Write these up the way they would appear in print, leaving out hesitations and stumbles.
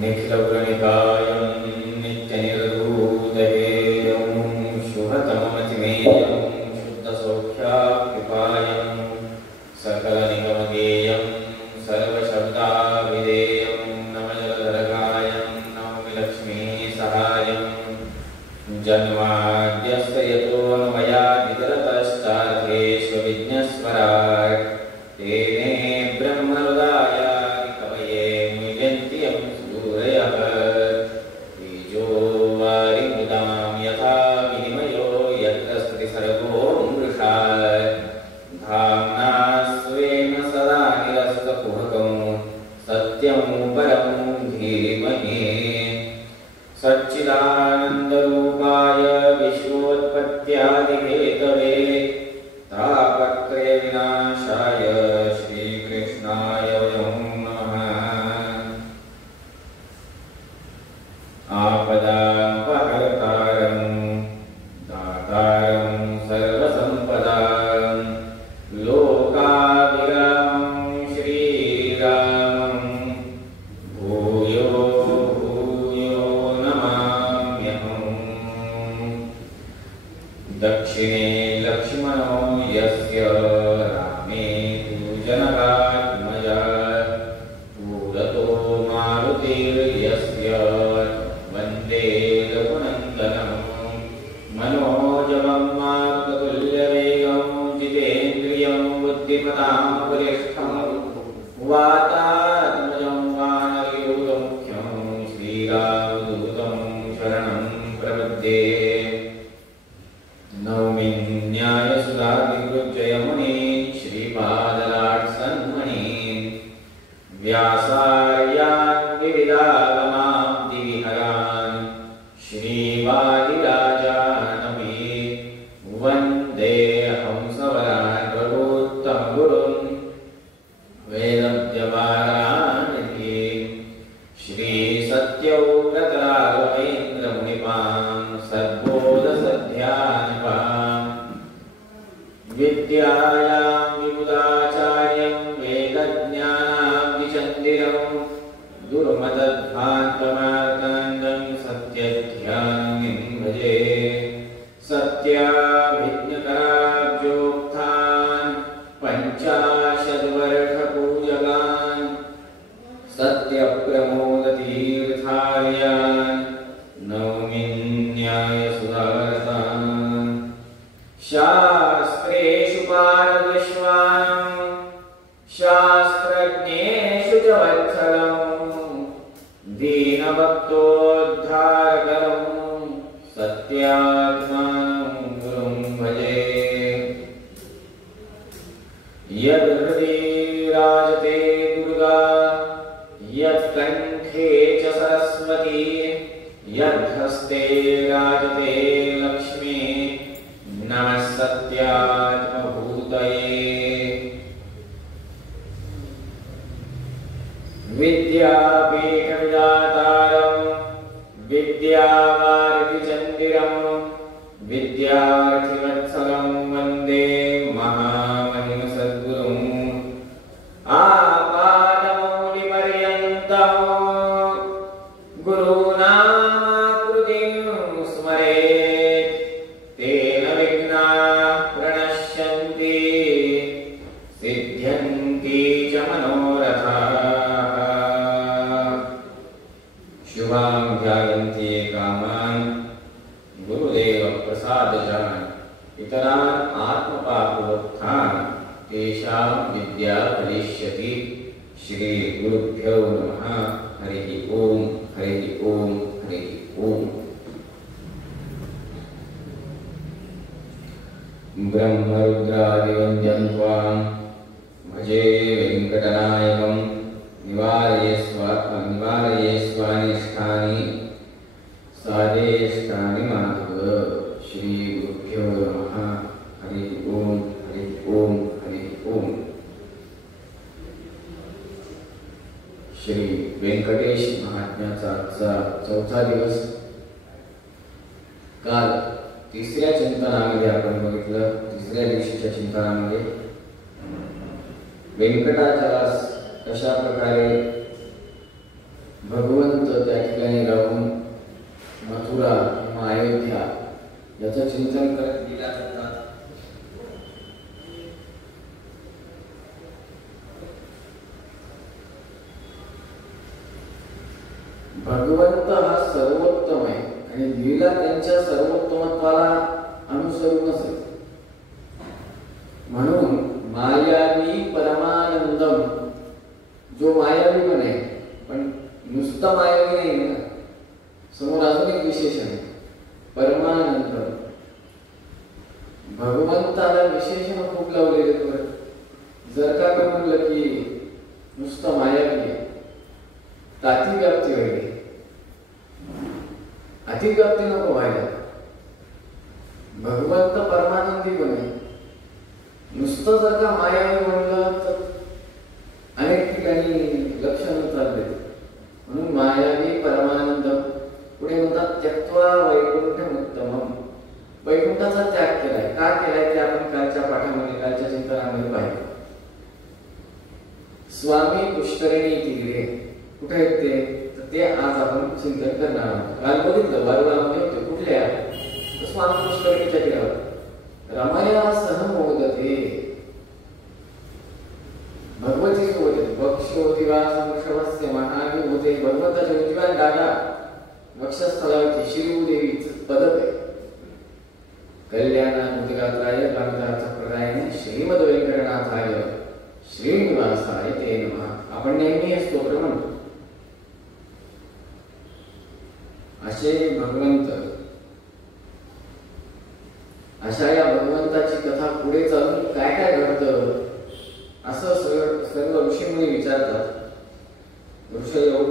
निखिलगुणनिकायं नित्यनिर्धूतवेयं शुभतममतिमेयं शुद्धसौख्याप्युपायं सकलनिगमगेयं सर्वशब्दाभिधेयं नवजलधरकायं नौमि लक्ष्मीसहायं जन्माद्यस्य यतोऽन्वयादितरतश्चार्थेष्वभिज्ञस्वराट् तेने ब्रह्महृदायादि कवये मुह्यन्ति यं सूरयः तेजो वारिमुदां यथा विनिमयो यत्र स्थितिसर्गो मृषा धाम्ना स्वेन सदा निरस्तकुहकं सत्यं परं धीमहि सच्चिदानन्दरूपाय विश्वोत्पत्त्यादिहेतवे तापत्रयविनाशाय श्रीकृष्णाय वयं नमः। आपदापहर्तारं दातारं सर्वसम्पदां लोकाभिरामं श्रीरामं भूयो भूयो नमाम्यहम्। दक्षिणे लक्ष्मणो यस्य रामे जनकात्मजा पूरतो मारुतिर्यस्य वन्दे रघुनन्दनं मनोजवं मारुततुल्यवेगं जितेन्द्रियं बुद्धिमतां वरिष्ठं वातात्मजं वानरयूथमुख्यं श्रीरामदूतं शरणं प्रपद्ये। नौमि न्यायसुधादिगुरुजयमुने श्रीपादलाट्सन्मणीन् व्यासार्यान् विविधागमां दिविहरान् श्रीवादिराजानपि वन्दे हंसवरान् रघुत्तमगुरुन् वेदव्यवहारानिधि श्रीसत्यव्रतराघवेन्द्रमुनिपान् सद्बोधसध्यानपान् विद्यायां विबुधाचार्यं वेदज्ञानाब्धिचन्दिरं दुर्मतध्वान्तमार्ताण्डं सत्यध्यानं भजे। सत्याभिज्ञकराब्जोक्तान् पञ्चाशद्वर्षपूजकान् सत्यप्रमोदतीर्थार्यान् नौमि न्यायसुधारतान्। शास्त्रेषु पारदर्शिवान् शास्त्रज्ञेषु च वत्सलं दीनभक्तोद्धारकरं सत्यात्मानं गुरुं भजे। यद्हृदि राजते दुर्गा यत्कण्ठे च सरस्वती यद्धस्ते राजते लक्ष्मी नमः सत्यात्मभूतये। विद्यापीठविधातारं विद्यावारिधिचन्दिरं विद्यार्थिवत्सलं वन्दे महामहिमसद्गुरुम्। आपादमौलिपर्यन्तं गुरूणामाकृतिं स्मरेत् तेन विघ्नाः प्रणश्यन्ति सिद्ध्यन्ति च मनोरथाः। शुभां ध्यायन्ति ये कामान् गुरुदेवप्रसादजान् इतरान् आत्मपापवत्थान् तेषां विद्या फलिष्यति। श्रीगुरुभ्यो नमः। हरिः ओं हरिः ओं हरिः ओं। ब्रह्मरुद्रादिवन्द्यं त्वां भजे वेङ्कटनायकं निवारये स्वानिष्ठानि सादेष्टानि माधव। श्रीगुरुभ्यो नमः। हरिः ओं हरिः ओं हरिः ओं। श्री व्यंकटेश महात्म्याचा आजचा चौथा दिवस। काल तिसऱ्या चिंतनामध्ये आपण बघितलं, तिसऱ्या दिवशीच्या चिंतनामध्ये व्यंकटाचलास कशा प्रकारे भगवंत भगवंत हा सर्वोत्तम आहे आणि लीला त्यांच्या सर्वोत्तमत्वाला अनुसरूनच आहे. म्हणून मायावी परमानंदम, जो मायावी पण आहे पण नुसता मायावी नाही ना, समोर अजून एक विशेषण आहे परमानंदम. भगवंताला विशेषण खूप लावलेले. जर का आपण म्हणलं की नुसतं मायावी तातिव्याप्ती व्हायली, अतिव्याप्ती नको व्हायला. भगवंत परमानंदी पण आहे. नुसतं जर का मायावी म्हणलं तर अनेक ठिकाणी लक्षण चालले. म्हणून मायावी परमानंद. पुढे म्हणतात त्यक्त्वा वैकुंठमुत्तमम्. वैकुंठाचा त्याग केलाय. का केलाय ते आपण कालच्या पाठामध्ये, कालच्या चिंतनामध्ये पाहिलं. स्वामी पुष्करिणी तीरे कुठे आहेत ते, तर ते आज आपण चिंतन करणार आहोत. काल बघितलं वारुळामध्ये होते कुठल्या, तर स्वामी पुष्करिणीच्या तीरावर. रमया सह मोदते, भगवती सोबत वक्षोदिवासवृषभस्य महाविभूते. भगवंताच्या उजव्या डागा वक्षस्थळावरती शिवदेवीचं पदक आहे. कल्याणानुद्गात्राय कांतार्थप्रदायिने श्रीमद वेंकटनाथाय श्रीनिवासाय ते नमः. आपण नेहमी हे स्तोत्र म्हणतो. असे भगवंत, अशा या भगवंताची कथा पुढे चालून काय काय घडतं असं सर्व ऋषीमुनी विचारतात. ऋषयो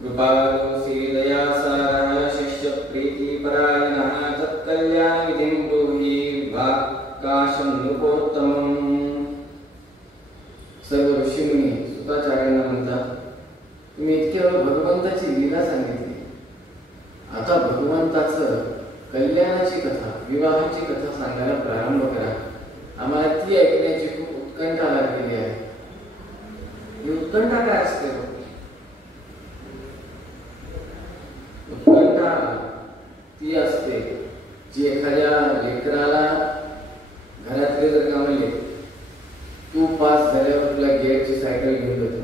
कृपालो श्रीदयासारः शिष्य प्रीतिपरायणः तत्कल्याणविधिं ब्रूहि वाक्काशं नृपोत्तमम्. सर्व ऋषीमुनी सुताचार्यांना म्हणतात, तुम्ही इतके भगवंताची लीला सांगितली, आता भगवंताचं कल्याणाची कथा, विवाहाची कथा सांगायला प्रारंभ करा. आम्हाला ती ऐकण्याची खूप उत्कंठा लागलेली आहे. ही उत्कंठा काय असते? उत्कंठा ती असते जी एखाद्या लेकराला घरातले जर का म्हणले तू पास झाल्यावर तुला गिअरची सायकल घेऊन देतो,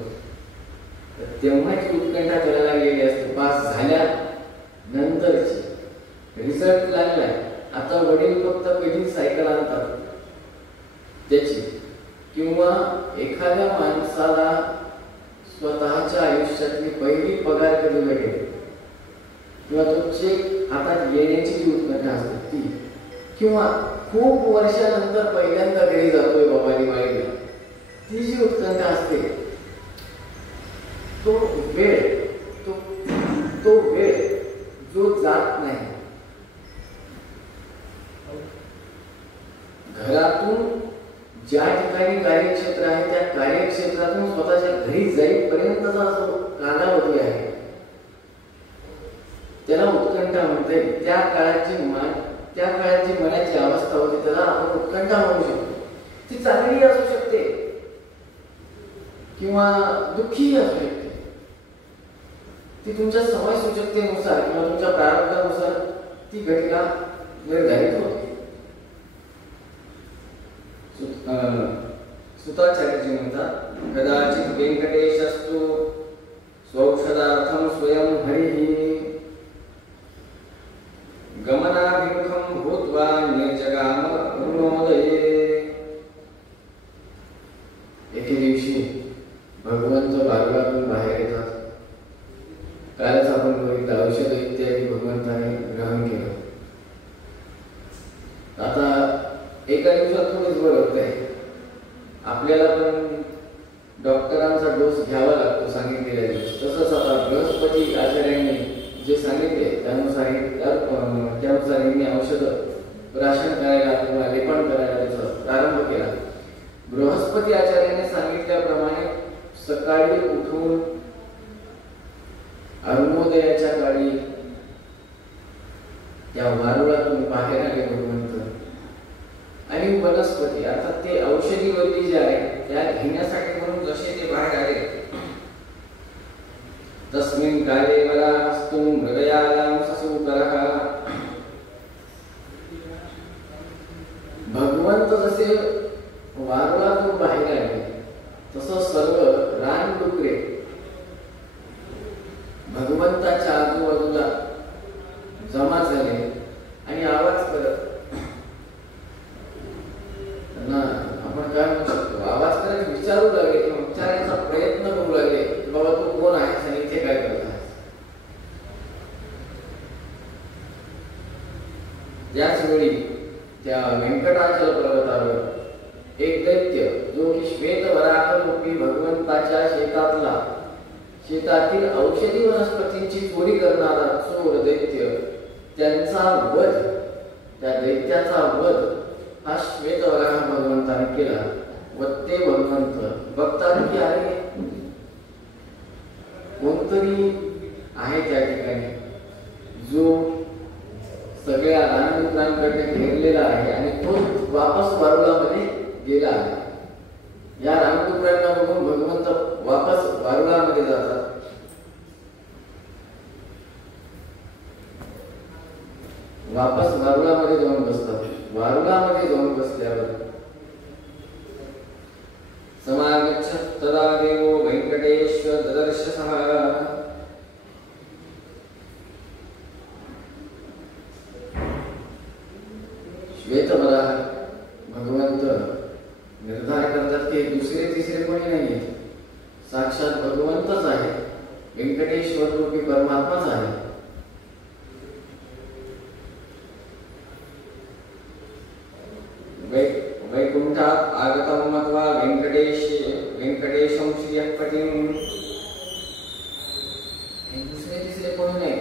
तर तेव्हाची उत्कंठा त्याला लागलेली असते. पास झाल्या नंतरची, रिझल्ट लागलाय, आता वडील फक्त कधी सायकल आणतात त्याची. किंवा एखाद्या माणसाला स्वतःच्या आयुष्यातली पहिली पगार कधी भेटेल किंवा तो चेक हातात येण्याची जी उत्कंठा असते ती, किंवा खूप वर्षानंतर पहिल्यांदा घरी जातोय बाबा दिवाळीला, ती जी उत्कंठा असते, तो वेळ तो वेळ जो जात नाही. घरातून ज्या ठिकाणी कार्यक्षेत्र आहे त्या कार्यक्षेत्रातून स्वतःच्या घरी जाईपर्यंतचा जो कालावधी आहे त्याला उत्कंठा म्हणते. त्या काळाची मनाची अवस्था होती, त्याला आपण उत्कंठा म्हणू शकतो. ती चांगली असू शकते किंवा दुःखी असू शकते. ती तुमच्या समय सूचकतेनुसार किंवा तुमच्या प्रारब्धानुसार ती घटना निर्धारित होते. सुताचार्यजी म्हणतात, कदाचित वेंकटेशस्तु स्वौषधार्थम स्वयं हरिः गमनाभिमुखं भूत्वा निर्जगाम अरुणोदये. एके दिवशी भगवंत बागेतून बाहेर येतात. कालच आपण बघितलं औषध इत्यादी भगवंताने ग्रहण केलं. आता एका दिवसात थोडंच बरं होतंय. आपल्याला पण डॉक्टरांचा डोस घ्यावा लागतो सांगितलेल्या दिवस. तसंच आता बृहस्पती आचार्यांनी जे सांगितले त्यानुसार यांनी औषधं राशन करायला किंवा लेपन करायला त्याचा प्रारंभ केला. बृहस्पती आचार्याने सांगितल्याप्रमाणे सकाळी उठून अरुणोदयाच्या काळी त्या वारुळातून बाहेर आले भगवंत. आणि वनस्पती अर्थात ते औषधी वल्ली जे आहे त्या घेण्यासाठी म्हणून जसे ते बाहेर आले, तस्मिन् काले वराहस्तु हृदयायां ससूकरः. भगवंत जसे वारुळातून बाहेर आले तसं सर्व रानडुकरे आपण काय म्हणू शकतो, आवाज करत विचारू लागले किंवा विचारायचा प्रयत्न करू लागले की बाबा तू कोण आहेस आणि इथे काय करत आहेस. त्याच वेळी त्या व्यंकटाचल पर्वतावर एक दैत्य जो की श्वेतवराह रूपी भगवंताच्या शेतातील औषधी वनस्पतींची चोरी करणारा चोर दैत्य, त्या दैत्याचा वध हा श्वेतवराह भगवंताने केला. व ते भगवंत बघतात की अरे कोणतरी आहे त्या ठिकाणी जो सगळ्या रानडुकरांकडे घेरलेला आहे आणि तो वापस वारुळामध्ये गेला आहे. या रानडुकरांना बघून भगवंत वापस वारुळामध्ये जातात. वापस वारुळामध्ये जाऊन बसतात. वारुळामध्ये जाऊन बसल्यावर समागच्छ तदा देवो वेंकटेश्वर ददर्शसः. श्वेतवराह भगवंत निर्धार करतात की दुसरे तिसरे कोणी नाही, साक्षात भगवंतच आहे, व्यंकटेश्वर रूपी परमात्माच आहे. वैकुंठात आगतं मत्वा वेंकटेशं श्रियःपतिं. दुसरे तिसरे कोणी नाही,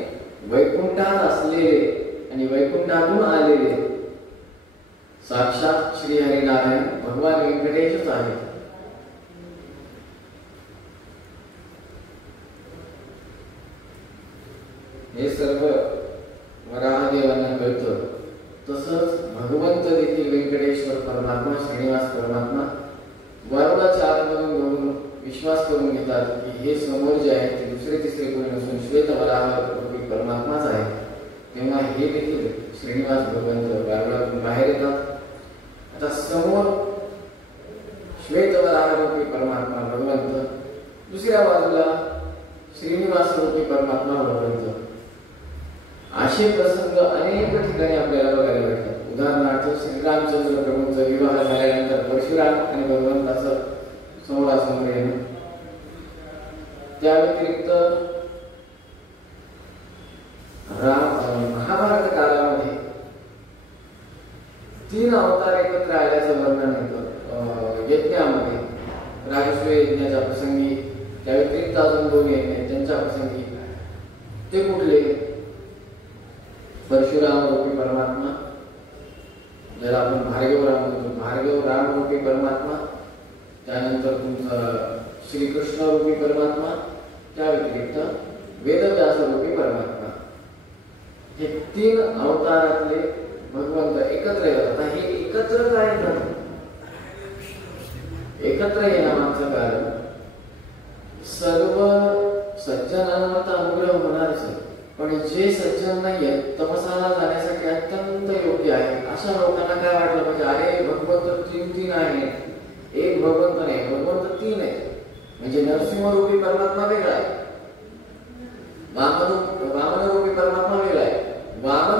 वैकुंठात असलेले आणि वैकुंठातून आलेले साक्षात श्री हरिनारायण भगवान व्यंकटेशच आहे. हे सर्व वराहदेवांना कळतं. तसंच भगवंत देखील व्यंकटेश्वर परमात्मा, श्रीनिवास परमात्मा वारुळाच्या आतमधून बघून विश्वास करून घेतात की हे समोर जे आहे ते दुसरे तिसरे कोणी नसून श्वेतवराह रूपी परमात्माच आहे. तेव्हा हे देखील श्रीनिवास भगवंत वारुळातून बाहेर येतात. आता समोर श्वेतवराह रूपी परमात्मा भगवंत, दुसऱ्या बाजूला श्रीनिवास रूपी परमात्मा भगवंत. असे प्रसंग अनेक ठिकाणी आपल्याला बघायला भेटतात. उदाहरणार्थ श्रीरामचंद्र प्रभूंचा विवाह झाल्यानंतर परशुराम आणि भगवंताचं समोरासमोर येणं. त्या व्यतिरिक्त महाभारत काळामध्ये 3 अवतार एकत्र आल्याचं वर्णन येतं यज्ञामध्ये. राजस्व यज्ञाच्या प्रसंगी, त्या व्यतिरिक्त अजून 2 यज्ञ आहेत त्यांच्या प्रसंगी. ते कुठले? परशुराम रूपी परमात्मा, ज्याला आपण भार्गव राम म्हणतो, भार्गव राम रूपी परमात्मा. त्यानंतर तुमचा श्रीकृष्ण रूपी परमात्मा. त्या व्यतिरिक्त वेदव्यास रूपी परमात्मा. हे 3 अवतारातले भगवंत एकत्र येतात. आता हे एकत्र काय येतात? एकत्र येण्यामागचं कारण सर्व सज्जनांना तर अनुग्रह होणारच आहे, पण जे सज्जन नाही आहेत तमसाला जाण्यासाठी अत्यंत योग्य आहे अशा लोकांना काय वाटलं पाहिजे, अरे भगवंत 3 आहे, एक भगवंत नाही, भगवंत 3 आहे. म्हणजे नरसिंह रूपी परमात्मा वेगळा आहे, वामन रूपी परमात्मा वेगळा आहे. वामन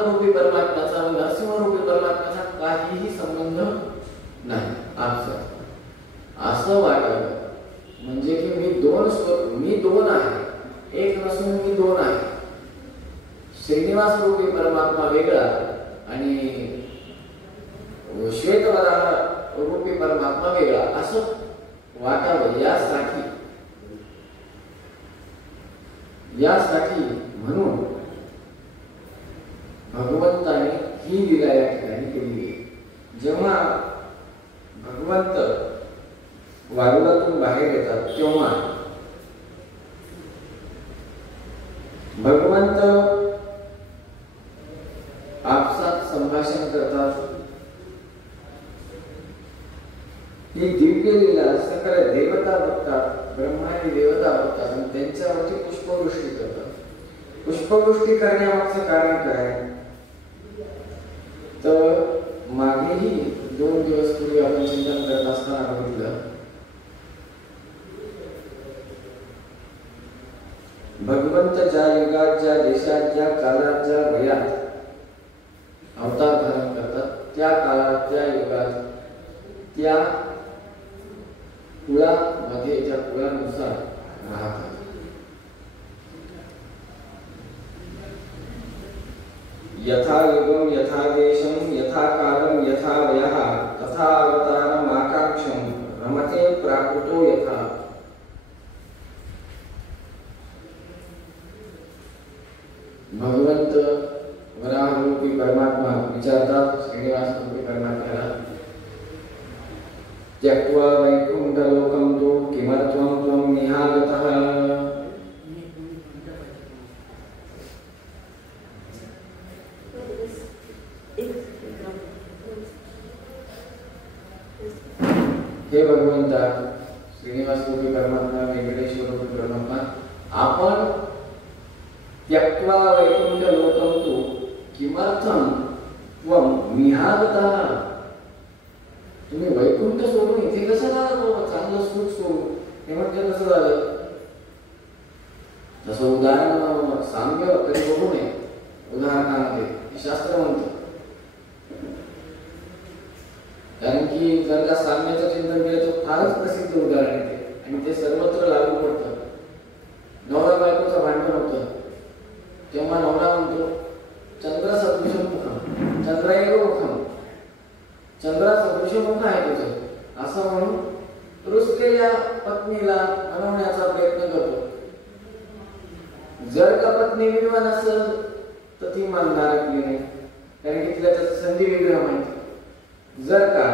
रूपी परमात्म्याचा नरसिंह रूपी परमात्म्याचा काहीही संबंध नाही. असं वाटलं म्हणजे की मी दोन आहे, एक नसून मी 2 आहे. श्रीनिवास रूपी परमात्मा वेगळा आणि श्वेतवराह रूपी परमात्मा वेगळा असं वाटावं. यासाठी म्हणून भगवंताने ही लीला या ठिकाणी केली आहे. जेव्हा भगवंत वारुळातून बाहेर येतात तेव्हा भगवंत आपसात संभाषण करतात. ही दिव्य लीला सकल देवता बघतात, ब्रह्मानी देवता बघतात आणि त्यांच्यावरती पुष्पवृष्टी करतात. पुष्पवृष्टी करण्यामागचं कारण काय? तर मागेही 2 दिवस पूर्वी आपण चिंतन करत असताना बघितलं, भगवंत ज्या युगात, ज्या देशात, ज्या काळात, ज्या वयात अवतार धारण करतात, त्या काळात, त्या युगात, त्या कुळामध्ये, त्या कुळानुसार राहतात. यथा युगम यथा देशम यथा कालम यथा वयः तथा अवतारम आकांक्षम रमते प्राकृतो यथा. भगवंत वराहरूपी परमात्मा विचारतात श्रीनिवास रूपी परमात्म्याला, त्यक्त्वा वैकुंठलोकं तु किमर्थं त्वं निहागतः. हे भगवंता श्रीनिवास रूपी परमात्मा, वेंकटेश्वर रूपी परमात्मा, आपण त्यक्त्वा वैकुंठलोकं तु किमर्थं त्वं निहागतः. तुम्ही वैकुंठ सोडून इथे कसं झालं? चांगलं सुख सोडून हे म्हणजे कसं झालं? तसं उदाहरण साम्य तरी बघू नये उदाहरणामध्ये शास्त्र म्हणतं. कारण की जर का साम्याचं चिंतन केलं तर फारच प्रसिद्ध उदाहरण आहे ते, आणि ते सर्वत्र लागू पडतं. नवरा बायकोचं भांडण होतं तेव्हा नवरा म्हणतो चंद्र सदृश मुखम चंद्रायको मुखम, चंद्रा सदृश मुख आहे तुझं, असं म्हणून रुसलेल्या पत्नीला मनवण्याचा प्रयत्न करतो. जर का पत्नी विद्वान असेल तर ती मानणार नाही, कारण की तिला त्याचा संधी विग्रह माहिती. जर का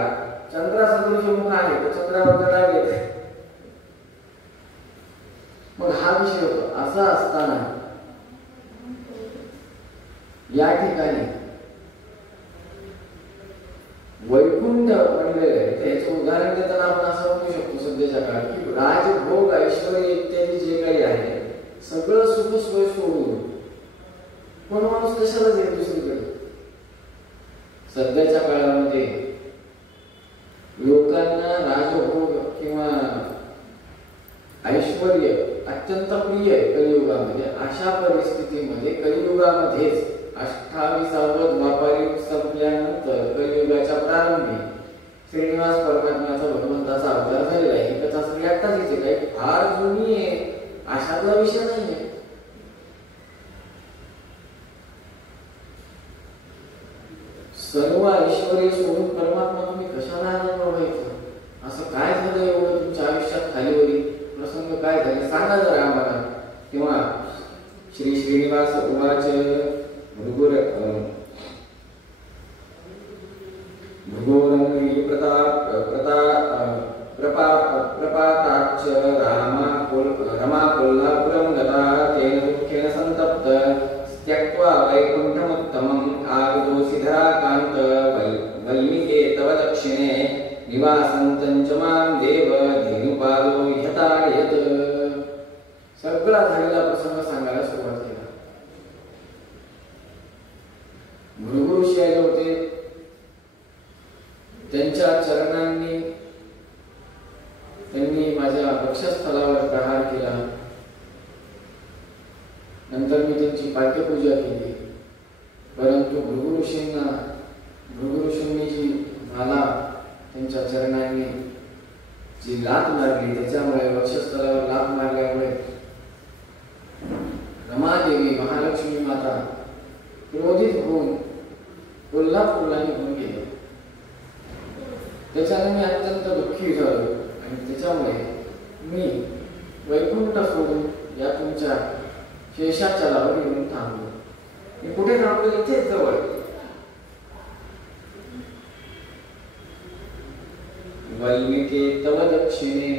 चंद्रा सदृश मुख आहे तर चंद्रावर डाग येते. मग हा विषय होतो. असा असताना या ठिकाणी वैकुंठ म्हणलेलं आहे. त्याचं उदाहरण देताना आपण असं म्हणू शकतो सध्याच्या काळात की राजभोग ऐश्वर इत्यादी जे काही आहे सगळं सुख सोय सोडून कोण माणूस कशाला जाईल दुसरीकडे. सध्याच्या काळामध्ये लोकांना राजभोग किंवा ऐश्वर अत्यंत प्रिय आहे कलियुगामध्ये. अशा परिस्थितीमध्ये कलियुगामध्येच 28वा द्वापारयुग संपल्यानंतर कलियुगाच्या प्रारंभी श्रीनिवास परमात्म्याचा भगवंताचा अवतार झालेला आहे. ही कथा सगळी आत्ताच येते, काही फार जुनी आहे अशातला विषय नाहीये. सर्व ऐश्वर्य सोडून परमात्मा तुम्ही कशाला आनंद व्हायचं? असं काय झालं एवढं तुमच्या आयुष्यात खालीवरी प्रसंग काय झाले सांगा जरा आम्हाला. तेव्हा श्री श्रीनिवास उवाच भृगोरंगी प्रपाताच्च रमा कोल्हापुरं गता तेन दुःखेन सन्तप्त त्यक्त्वा वैकुण्ठमुत्तमम् आगतोऽसिधराकान्त वल्मीके तव दक्षिणे निवासन्तं च मां देव धेनुपालो ह्यताडयत्. सगळा झालेला प्रसंग सांगायला सुरुवात केला. भृगु ऋषी आले होते, त्यांच्या चरणांनी त्यांनी माझ्या वक्षस्थलावर प्रहार केला. नंतर मी त्यांची पाठ्यपूजा केली. परंतु भृगु ऋषींनी जी मला त्यांच्या चरणांनी जी लाथ मारली त्याच्यामुळे वक्षस्थलावर लाथ मारल्यामुळे रमादेवी महालक्ष्मी माता क्रोधित होऊन कोल्हापूरला निघून गेली. त्याच्याने मी अत्यंत दुःखी झालो आणि त्याच्यामुळे मी वैकुंठ सोडून या तुमच्या शेषाचलावर येऊन थांबलो. मी कुठे थांबलो? इथेच जवळ. वल्मीके तव दक्षिणे,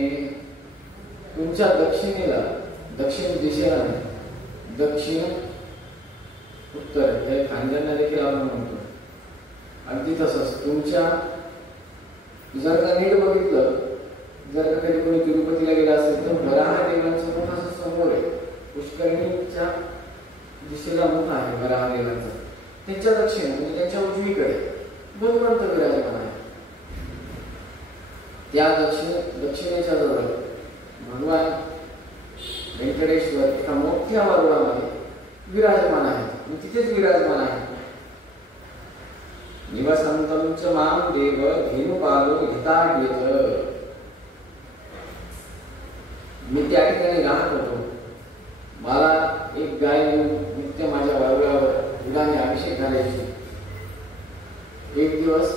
तुमच्या दक्षिणेला, दक्षिण दिशेला नाही, दक्षिण उत्तर हे खांद्यांना देखील आपण म्हणतो. अगदी तसंच तुमच्या, जर का नीट बघितलं, जर का कधी कोणी तिरुपतीला गेला असेल तर वराह देवांचं मुख असं समोर आहे. पुष्करणीच्या दिशेला मुख आहे वराह देवांचं. त्यांच्या दक्षिण म्हणजे त्यांच्या उजवीकडे भगवंत विराजमान आहे. त्या दक्षिणेच्या जवळ भगवान व्यंकटेश्वर एका मोठ्या वरुडामध्ये विराजमान आहे. मी तिथेच विराजमान आहे. निवसंतम च माम देव धेनुपालो हिताग्यत. मी त्या ठिकाणी राहत होतो. मला एक गाय नित्य माझ्या वारुळावर दुधाने अभिषेक घालायची. एक दिवस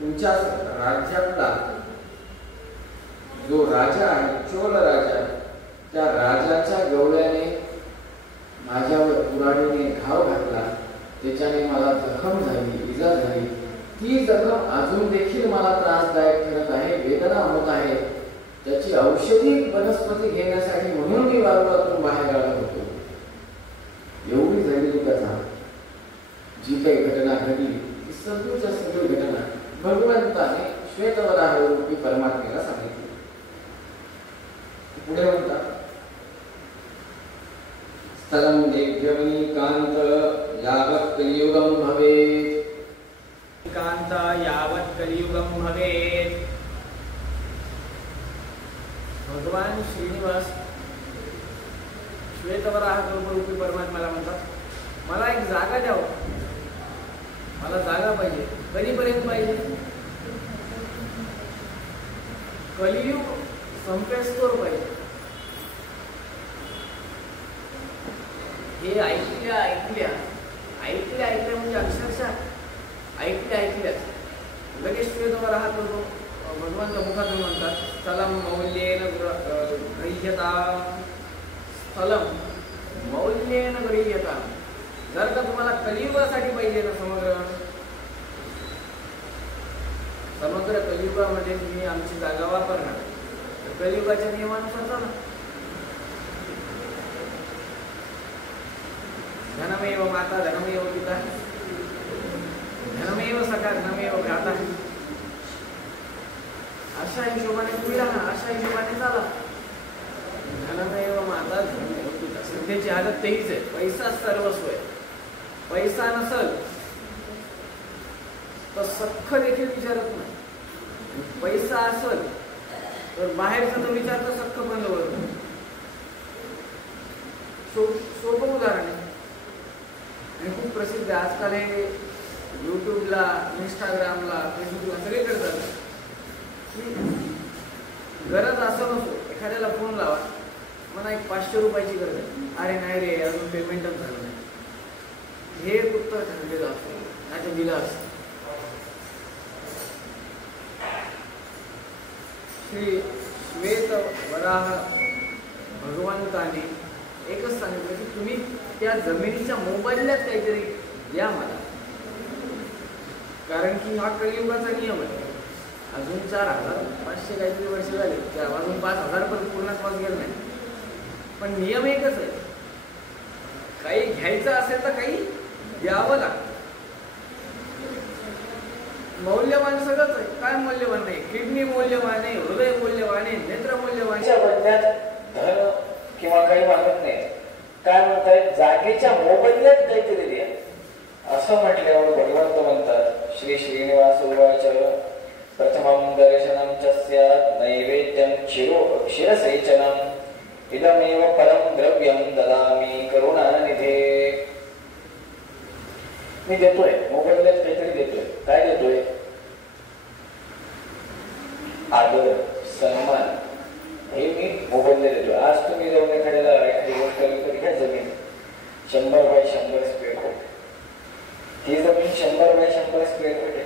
तुमच्या राज्यातला जो राजा आहे, चोल राजा, त्या राजाच्या गवळ्याने माझ्यावर कुऱ्हाडीने घाव घातला. त्याच्याने मला जखम झाली, इजा झाली. ती जखम अजून देखील मला त्रासदायक ठरत आहे, वेदना होत आहे. त्याची औषधी वनस्पती घेण्यासाठी म्हणून मी वारुळातून बाहेर आलो होतो. एवढी झालेली कथा, जी काही घटना घडली ती सगळीच्या सगळी घटना भगवंताने श्वेतवराह रूपी परमात्म्याला सांगितली. पुढे म्हणतात, स्थलं देव्यमनी कांत यावत् कलियुगम भवेत्. कांत यावत् कलियुगम भवेत्. भगवान श्रीनिवास श्वेतवराह रूपी परमात्म्याला म्हणतात, मला एक जागा द्यावं. मला जागा पाहिजे. कधीपर्यंत पाहिजे? कलियुग संपेस्तोर पाहिजे. हे ऐकल्या म्हणजे अक्षरशः ऐकल्या लगेच श्वेतवराह करतो. भगवंत मुखातून म्हणतात, स्थलं मौल्येन गृह्यताम्. स्थलं मौल्येन गृह्यताम्. जर का तुम्हाला कलियुगासाठी पाहिजे ना, समग्र कलियुगामध्ये तुम्ही आमची जागा वापरणार, तर कलियुगाच्या नियमानुसार चाला. धनमेव माता धनमेव पिता धनमेव सखा धनमेव भ्राता. अशा हिशोबाने तुम्ही राहा, अशा हिशोबाने चाला. धनमेव माता धनमेव पिता. सध्याची हालत तेच आहे. पैसा सर्वस्व आहे. पैसा नसल तर सख्ख देखील विचारत नाही. पैसा असल तर बाहेरचा तो विचार तर सख्ख पण लवत नाही. सोपं उदाहरण आहे आणि खूप प्रसिद्ध आहे. आजकाल हे यूट्यूबला, इंस्टाग्रामला, फेसबुकला सगळे करतात. गरज असं नसो, एखाद्याला फोन लावा, मला एक 500 रुपयाची गरज आहे. अरे नाही रे, अजून पेमेंटच झालं नाही. हे उत्तर ठरलेलं असतं, नाही दिलं असतं. श्री श्वेतवराह भगवंताने एकच सांगितलं की तुम्ही त्या जमिनीच्या मोबदल्यात काहीतरी द्या मला. कारण की हा कलियुगाचा नियम आहे. अजून 4500 काहीतरी वर्ष झाले, अजून 5000 पण पूर्णत्वास गेलं नाही. पण नियम एकच आहे, काही घ्यायचं असेल तर काही द्यावं लागतं. मौल्यवान सगळंच आहे. काय मौल्यवान नाही? किडनी मौल्यवान आहे, हृदय मौल्यवान आहे, नेत्र मौल्यवान आहे. बदल्यात धन किंवा काही मागत नाही. काय म्हणतायत? जागेच्या मोबदल्यात काहीतरी द्या असं म्हटल्यावर भगवंत म्हणतात, श्री श्रीनिवास उवाच प्रथमं दर्शनं च स्यात् नैवेद्यं क्षीरसेचनम् इदमेव परं द्रव्यं ददामि करुणानिधे. मी देतोय, मोबदल्यात काहीतरी देतोय. काय देतोय? आदर, सन्मान, हे मी मोबदले देतोय. आज तुम्ही जाऊन एखाद्याला एखादी गोष्ट विकत घ्या. जमीन 100 बाय 100 स्क्वेअर फूट. ही जमीन 100 बाय 100 स्क्वेअर फूट आहे,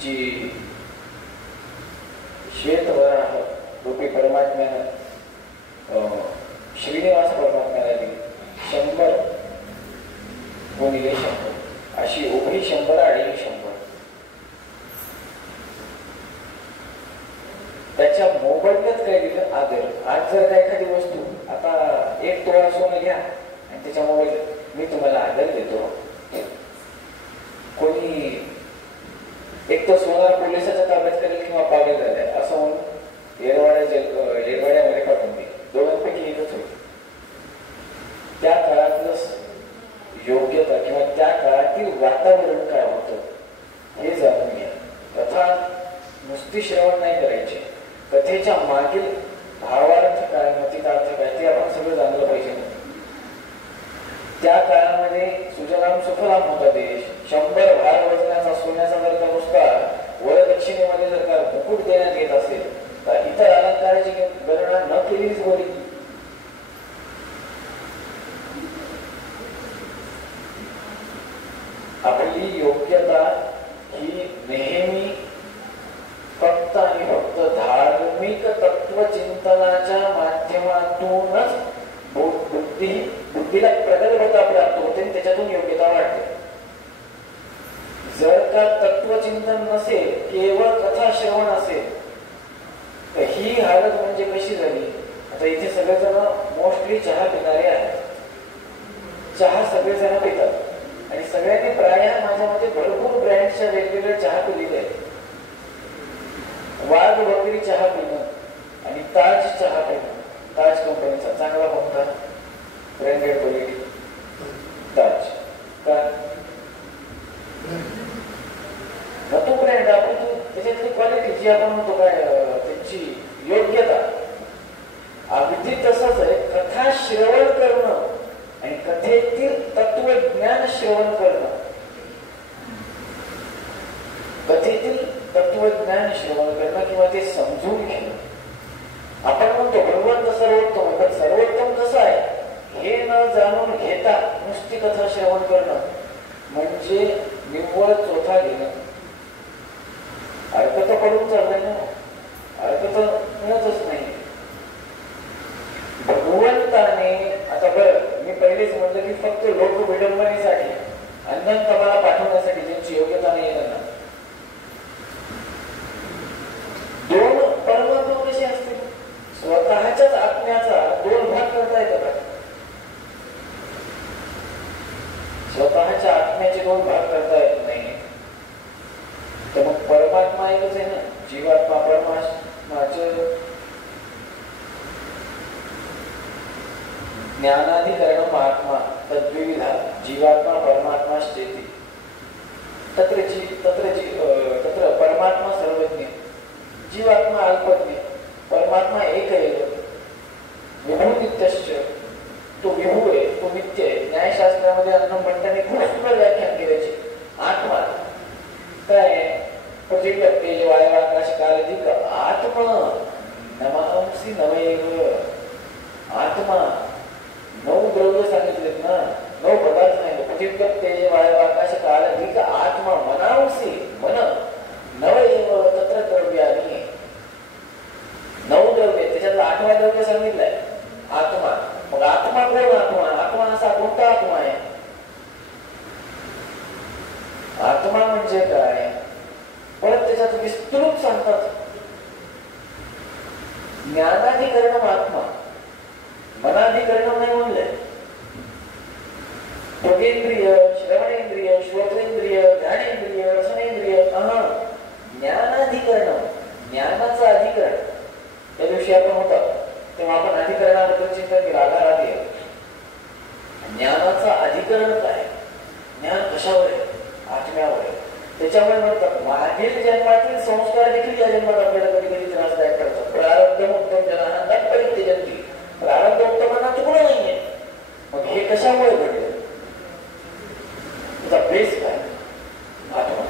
जी श्वेतवराह रूपी परमात्म्यानं श्रीनिवास परमात्म्याला दिली. 100 गुणिले 100 अशी उभी 100 आणि 100. त्याच्या मोबदल्यात काय दिलं? आदर. आज जर का एखादी वस्तू, आता 1 तोळा सोनं घ्या आणि त्याच्या मोबदल्यात मी तुम्हाला आदर देतो. कोणी एक तर सोनार पोलिसाच्या ताब्यात करेल किंवा पागल झालाय असं म्हणून येरवाड्यामध्ये पाठवून दिली. दोघांपैकी एकच होती. त्या काळातलं योग्यता किंवा त्या काळातील वातावरण काय होतं हे जाणून घ्या. कथा नुसती श्रवण नाही करायची. कथेच्या मागील भावार्थ काय मतितार्थ काय ते आपण सगळं जाणलं पाहिजे. त्या काळामध्ये सुजलाम सुफलाम होता देश. 100 भार वजनाचा सोन्याचा जर का नुसता वरदक्षिणेमध्ये जर का मुकुट देण्यात येत असेल तर इतर अलंकाराची गणना न केलीच बरी. आपली योग्यता ही नेहमी फक्त आणि फक्त धार्मिक तत्वचिंतनाच्या माध्यमातूनच बुद्धीला प्रगल्भता प्राप्त होते आणि त्याच्यातून योग्यता वाढते. जर का तत्वचिंतन नसेल, केवळ कथा श्रवण असेल तर ही हालत म्हणजे कशी झाली. आता इथे सगळेजण मोस्टली चहा पिणारे आहेत. चहा सगळेजण पितात आणि सगळ्यांनी प्राय माझ्या मते भरपूर ब्रँडच्या वेगवेगळ्या चहा पिलेले आहेत. वाघ बकरी चहा पिणं आणि ताज चहा पिणं. ताज कंपनीचा चांगला कोणता ब्रँडेड क्वालिटी ताज का तो ब्रँड आपण त्याच्यातली क्वालिटी जी आपण म्हणतो काय त्यांची योग्यता अगदी तसंच आहे. कथा श्रवण करणं आणि कथेतील तत्वज्ञान श्रवण करणं, कथेतील तत्वज्ञान श्रवण करणं किंवा ते समजून घेणं. आपण म्हणतो भगवंत सर्वोत्तम, पण सर्वोत्तम कसं आहे हे न जाणून घेता नुसती कथा श्रवण करणं म्हणजे निव्वळ चोथा घेणं. अर्थ तर पडून चाललाय ना, अर्थ तर मिळतच नाही. भगवंताने आता बरं मी पहिलेच म्हटलं की फक्त लोक विडंबनेसाठी अनंत मला पाठवण्यासाठी ज्यांची योग्यता नाही आहे ना, दोन परमात्मा कसे असतील. स्वतःच्याच आत्म्याचा 2 भाग करता येतात. स्वतःच्या आत्म्याचे 2 भाग करता येत नाही. तर मग परमात्मा एकच आहे ना. जीवात्मा परमात्माचे ज्ञानाधिकरण महात्मा तद्विविधा जीवात्मा परमात्माश्चेति तत्र परमात्मा सर्वज्ञ जीवात्मा अल्पज्ञ परमात्मा एक आहे. विभू नित्यश्च तो विभू आहे, तो नित्य आहे. न्यायशास्त्रामध्ये अन्न भट्टाने खूप सुंदर व्याख्यान केल्याचे. आत्मा काय प्रतिपत्ते वायवाकाश कालधिक आत्मा नमांसी नवैव. आत्मा 9 द्रव्य सांगितलेत ना, 9 पदार्थ नाही. प्रतिपत्ते वायवाकाश कालधिक आत्मा मनांसी मन नवैव तत्र द्रव्यानी. 9 द्रव्य त्याच्यातलं 8वं द्रव्य सांगितलंय आत्मा. मग आत्मा कोण आत्मा? आत्मा असा कोणता आत्मा आहे? आत्मा म्हणजे काय परत त्याच्यात विस्तृत सांगतात. ज्ञानाधिकरण आत्मा, मनाधिकरण नाही म्हणलंय. त्वगेंद्रिय, श्रवणेंद्रिय, श्रोत्रेंद्रिय, ध्यानेंद्रिय, रसनेंद्रिय. ज्ञानाधिकरण, ज्ञानाचं अधिकरण. त्या दिवशी आपण होता तेव्हा आपण अधिकरणाबद्दल चिंतन केलं. आधार आधी ज्ञानाचं अधिकरण काय, ज्ञान कशावर आहे? आत्म्यावर आहे. त्याच्यामुळे म्हणतात मागील जन्मातील संस्कार देखील या जन्मात आपल्याला कधी कधी त्रासदायक करतात. प्रारब्ध उत्तम जनानंदात परित्यजन्ति. प्रारब्ध उत्तमांना चुकणं नाहीये. मग हे कशामुळे घडलं? त्याचा बेस काय? आत्मा.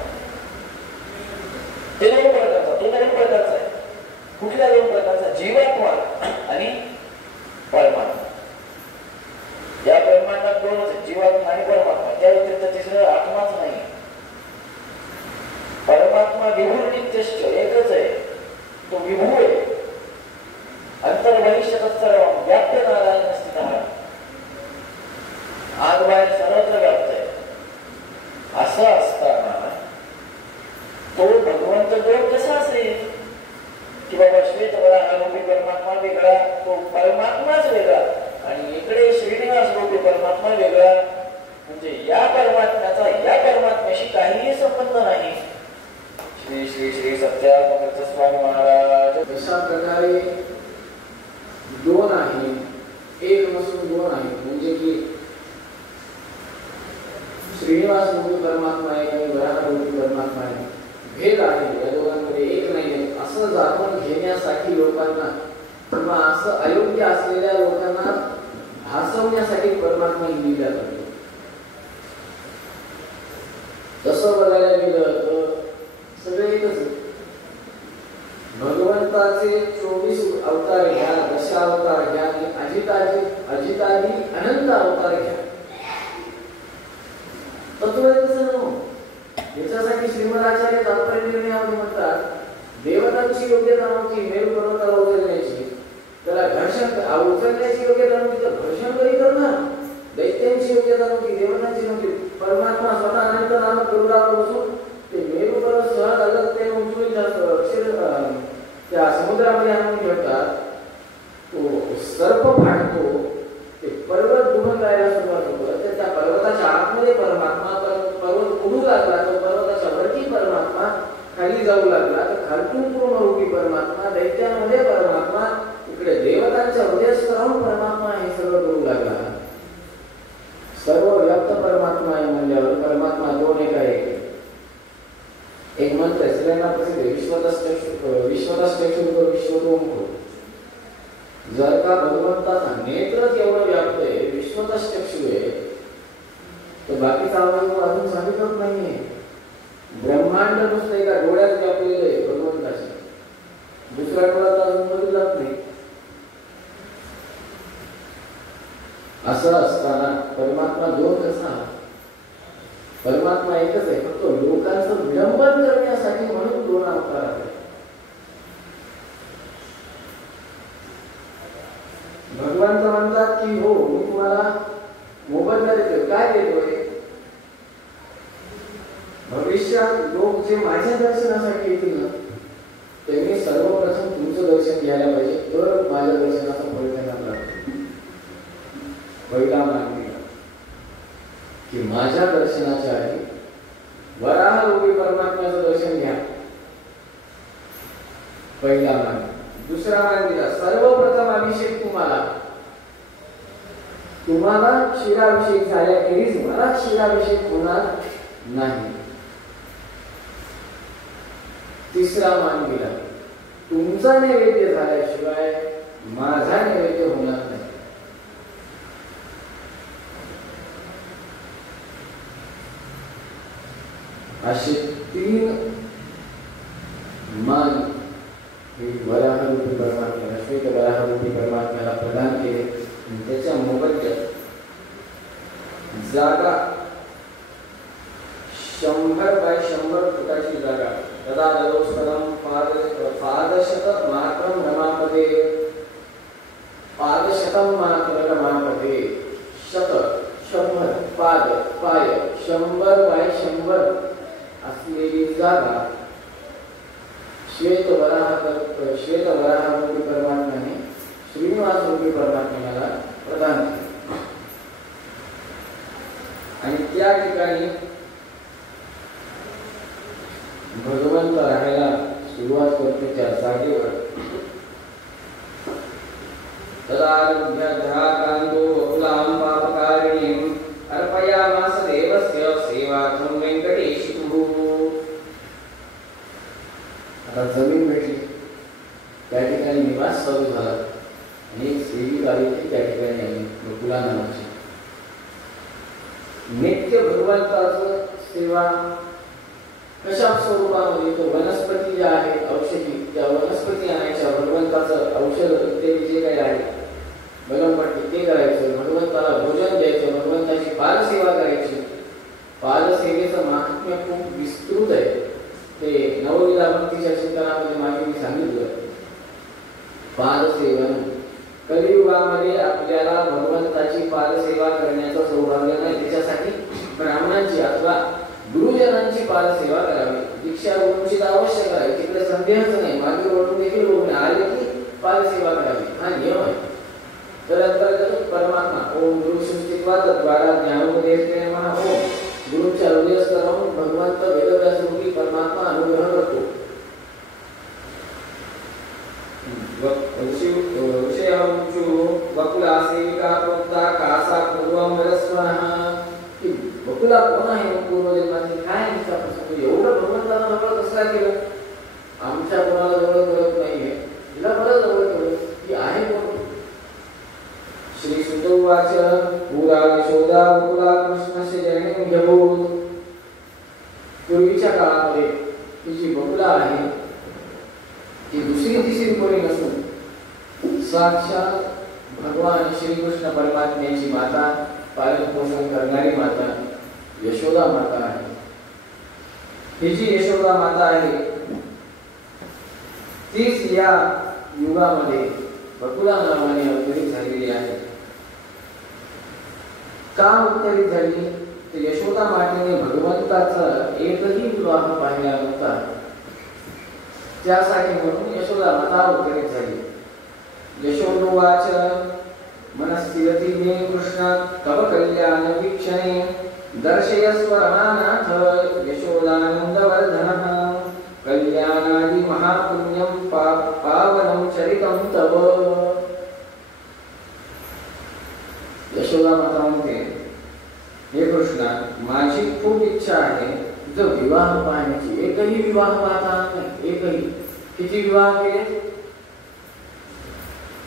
ते 2 प्रकारचा, तो 2 प्रकारचा आहे. कुठल्या 2 प्रकारचा? जीवात्मा आणि परमात्मा. या ब्रह्मांडात 2च, जीवात्मा आणि परमात्मा. त्या व्यतिरिक्त तिसरं आत्माच नाही. परमात्मा विभू नित्यश्च एकच आहे. तो विभू आहे. अंतर्बहिष्यतः सर्वं व्याप्य नारायण स्थितः. आत बाहेर सर्वत्र व्याप्त आहे. असं असताना तो भगवंत 2 कसा असेल की बाबा श्वेत वराहरूपी परमात्मा वेगळा, तो परमात्माच वेगळा आणि इकडे श्रीनिवास रूपी परमात्मा वेगळा. म्हणजे या परमात्म्याचा या परमात्म्याशी काहीही संबंध नाही. श्री श्री श्री सत्यानंद स्वामी महाराज. अशा प्रकारे 2 आहे, एक नसून 2 आहे. म्हणजे की श्रीनिवास रूपी परमात्मा आहे आणि वराह रूपी परमात्मा आहे. भेद आहे, या दोघांमध्ये एक नाही आहे असं जाणून घेण्यासाठी लोकांना किंवा असं अयोग्य असलेल्या लोकांना भासवण्यासाठी परमात्मा लिहिला जातो. तसं बघायला गेलं तर सगळे एकच आहे. भगवंताचे 24 अवतार घ्या, दशावतार घ्या आणि अजितादी अनंत अवतार घ्या, तत्व तसं नव्हतं. याच्यासाठी श्रीमदाचार्य तात्पर्य निर्णयामध्ये म्हणतात, देवतांची योग्यता नव्हती मेरू पर्वताला उचलण्याची, त्याला घर्षण उचलण्याची योग्यता नव्हती तर घर्षण कधी करणार. दैत्यांची योग्यता नव्हती, देवतांची नव्हती. परमात्मा स्वतः अनंत नामक गरुडावर बसून ते मेरू पर्वत सहज अलगतेने उचलून त्या समुद्रामध्ये आणून ठेवतात. तो सर्प फाडतो, ते पर्वत दुमकायला सुरुवात होतं. तर त्या पर्वताच्या आतमध्ये परमात्मा, पर्वत उडू लागला तो पर्वताच्या वरती परमात्मा, खाली जाऊ लागला तर खालतून पूर्ण रूपी परमात्मा, दैत्यांमध्ये परमात्मा, इकडे देवतांच्या हृदयस्थ राहून परमात्मा हे सगळं करू लागला. सर्व व्याप्त परमात्मा आहे म्हणल्यावर परमात्मा दोन एक आहे. एक मंत्र सगळ्यांना प्रसिद्ध आहे, विश्वतश्चक्षुर्भूतो विश्वतोमुखो. जर का भगवंताचा नेत्रच एवढं व्याप्त आहे, विश्वतश्चक्षु आहे, तर बाकीचा अवयव अजून सांगितलंच नाहीये. ब्रह्मांड नुसतं एका डोळ्यात व्यापलेलं आहे भगवंताच्या, दुसऱ्या डोळ्यात अजून बघितलंच नाही. असं असताना परमात्मा दोन कसा? परमात्मा एकच आहे, फक्त लोकांचं विडंबन करण्यासाठी म्हणून दोन अवतार आहेत. भगवंत म्हणतात की हो मी तुम्हाला मोबदला देतोय. काय देतोय? भविष्यात लोक जे माझ्या दर्शनासाठी येतील ना, त्यांनी सर्वप्रथम तुमचं दर्शन घ्यायला पाहिजे, तर माझ्या दर्शनाचा फळ त्यांना प्राप्त. पहिला मान दिला की माझ्या दर्शनाच्या आधी वराह रूपी परमात्म्याचं दर्शन घ्या, पहिला मान. दुसरा मान दिला सर्वप्रथम अभिषेक तुम्हाला क्षीराभिषेक झाल्याखेरीज मला क्षीराभिषेक होणार नाही. तिसरा मान दिला तुमचा नैवेद्य झाल्याशिवाय माझा नैवेद्य होणार नाही. असे तीन मान हे वराहरूपी परमात्म्याला, श्वेत वराहरूपी परमात्म्याला प्रदान केले. त्याच्या मोबदल्यात जागा 100 बाय 100 फुटाची जागा, तदा दलोस्तरम पादशत मात्रम रमापदे, पादशतम मात्र रमापदे, शत 100 पाद पाय 100 बाय 100 असलेली जागा श्वेत वराहरूपी परमात्म्याने श्रीनिवास रूपी परमात्म्याला प्रदान केली. आणि त्या ठिकाणी भगवंत राहायला सुरुवात करते त्या जागेवर. तदारुभ्यग्रहाकांतो वकुलां पापकारिणीं अर्पयामास देवस्य सेवार्थं वेंकटेशितुः. आता जमीन भेटली, त्या ठिकाणी निवास चालू झाला आणि एक सेविका आली त्या ठिकाणी आली, वकुला नावाची. नित्य भगवंताचं सेवा कशा स्वरूपामध्ये? तो वनस्पती ज्या आहेत औषधी, त्या वनस्पती आणायच्या, भगवंताचं औषध इत्यादी जे काही आहे बलमपट्टी ते करायचं, भगवंताला भोजन द्यायचं, भगवंताची पादसेवा करायची. पादसेवेचं महात्म्य खूप विस्तृत आहे. ते नवलीला भक्तीच्या चिंतनामध्ये मागे मी सांगितलं. पादसेवन कलियुगामध्ये आपल्याला भगवंताची पादसेवा करण्याचं सौभाग्य नाही, त्याच्यासाठी ब्राह्मणांची अथवा गुरुजनांची पादसेवा करावी. दीक्षा गुरूंची अवश्य करावी, तिकडे संदेहच नाही. मागे वळून देखील लोक आले की पादसेवा करावी, हा नियम आहे. तर अंतर्गत परमात्मा ओम गुरु सृष्टीत्वात द्वारा ज्ञानोपदेश महा ओम, गुरुच्या हृदयस्थ राहून भगवंत वेदव्यास रूपी परमात्मा अनुग्रह करतो. वकुला सेविका प्रोक्ता कासा पूर्वम रस्मनः. की वकुला कोण आहे? पूर्वजन्माचे काय विचारतो? एवढं भगवंताला जवळ कसं केलं? आमच्या कोणाला जवळ करत नाहीये, तिला बरं जवळ केलं. ती आहे कोण? श्री सुत उवाच पुरा यशोदा बकुला कृष्णस्य जननीं व्यभूत. पूर्वीच्या काळामध्ये ती जी बकुला आहे ती दुसरी तिसरी कोणी नसून साक्षात भगवान श्रीकृष्ण परमात्म्याची माता, पालन पोषण करणारी माता यशोदा माता आहे. ही जी यशोदा माता आहे तीच या युगामध्ये बकुला नावाने अवतरित झालेली आहे. का अवतरित झाली? तर यशोदा मातेने भगवंताचा एकही विवाह पाहिला नव्हता, त्यासाठी म्हणून यशोदा माता अवतरित झाली. यशोदोवाच मनस्थिरति मे कृष्ण तव कल्याण वीक्षणे दर्शयस्व रमानाथ यशोदानंदवर्धनः कल्याणादि महापुण्यं पावनं चरितं तव. यशोदा माता म्हणते, हे कृष्णा, माझी खूप इच्छा आहे तुझा विवाह पाहण्याची. एकही विवाह पाहता नाही, एकही. किती विवाह केले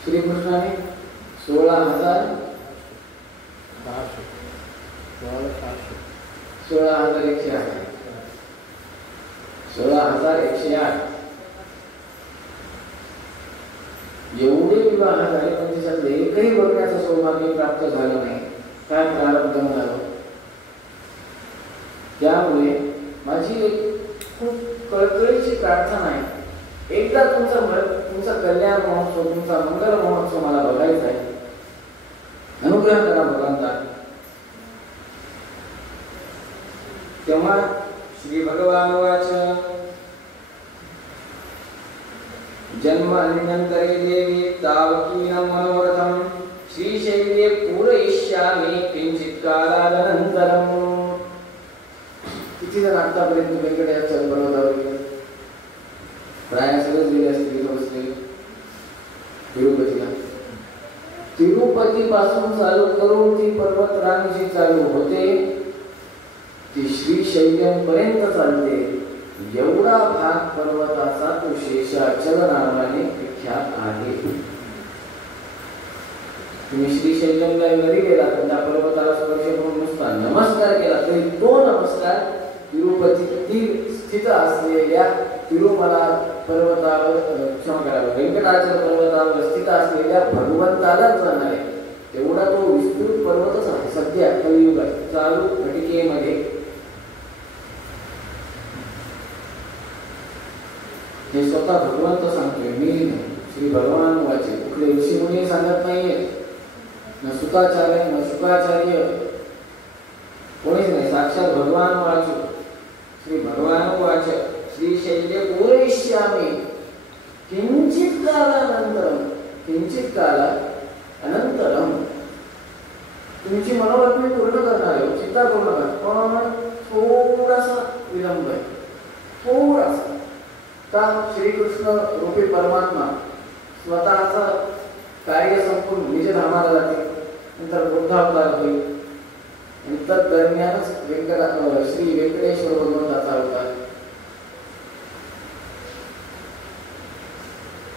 श्रीकृष्णाने? 16,108. 16,108 एवढे विवाह झाले, पण त्याच्यात एकही बघण्याचं सौभाग्य प्राप्त झालं नाही. काय प्रारब्ध झालं? त्यामुळे माझी खूप कळकळीची प्रार्थना आहे, एकदा तुमचा कल्याण महोत्सव, तुमचा मंगल महोत्सव मला बघायचा आहे. अनुग्रह करा भगवंता. तेव्हा श्री भगवान वाच जन्म अन्यंतरे देवी तावकीनं मनोरथं श्रीशैल्ये पूरयिष्यामि किंचित कालानंतरम्. किती जण आतापर्यंत वेंकटेश्वर पर्वतावर गेले? प्राय सगळेच गेले असतील बसले तिरुपतीला. तिरुपती पासून चालू करून ती पर्वत रांग जी चालू होते ती श्रीशैल्यम पर्यंत चालते. एवढा भाग पर्वताचा तो शेषाचल नावाने विख्यात आहे. तुम्ही श्रीशैल्यमला जरी गेला तर त्या पर्वताला स्पर्श करून नुसता नमस्कार केला तरी तो नमस्कार तिरुपती स्थित असलेल्या तिरुमला पर्वतावर, क्षमा करावं, वेंकटाचल पर्वतावर स्थित असलेल्या भगवंतालाच जाणार आहे. एवढा तो विस्तृत पर्वतच आहे सध्या कलियुगात चालू घटिकेमध्ये. हे स्वतः भगवंत सांगतोय, मी नाही. श्री भगवान वाचे, कुठले ऋषीमुनी सांगत नाहीये, न सुताचार्य न शुकाचार्य, कोणीच नाही. साक्षात भगवान वाचो. श्री भगवान वाच श्रीशैल्ये पूरयिष्यामि किंचित कालानंतरम. किंचित काला अनंतरम तुमची मनोरथ मी पूर्ण करणार आहे, चिंता करू नका. पण थोडासा विलंब आहे, थोडासा. का? श्रीकृष्ण रूपी परमात्मा स्वतःचा कार्य संपून निज धामाला जाते, नंतर बुद्धावतार होईल, नंतर दरम्यानच श्री व्यंकटेश्वर भगवंताचा अवतार.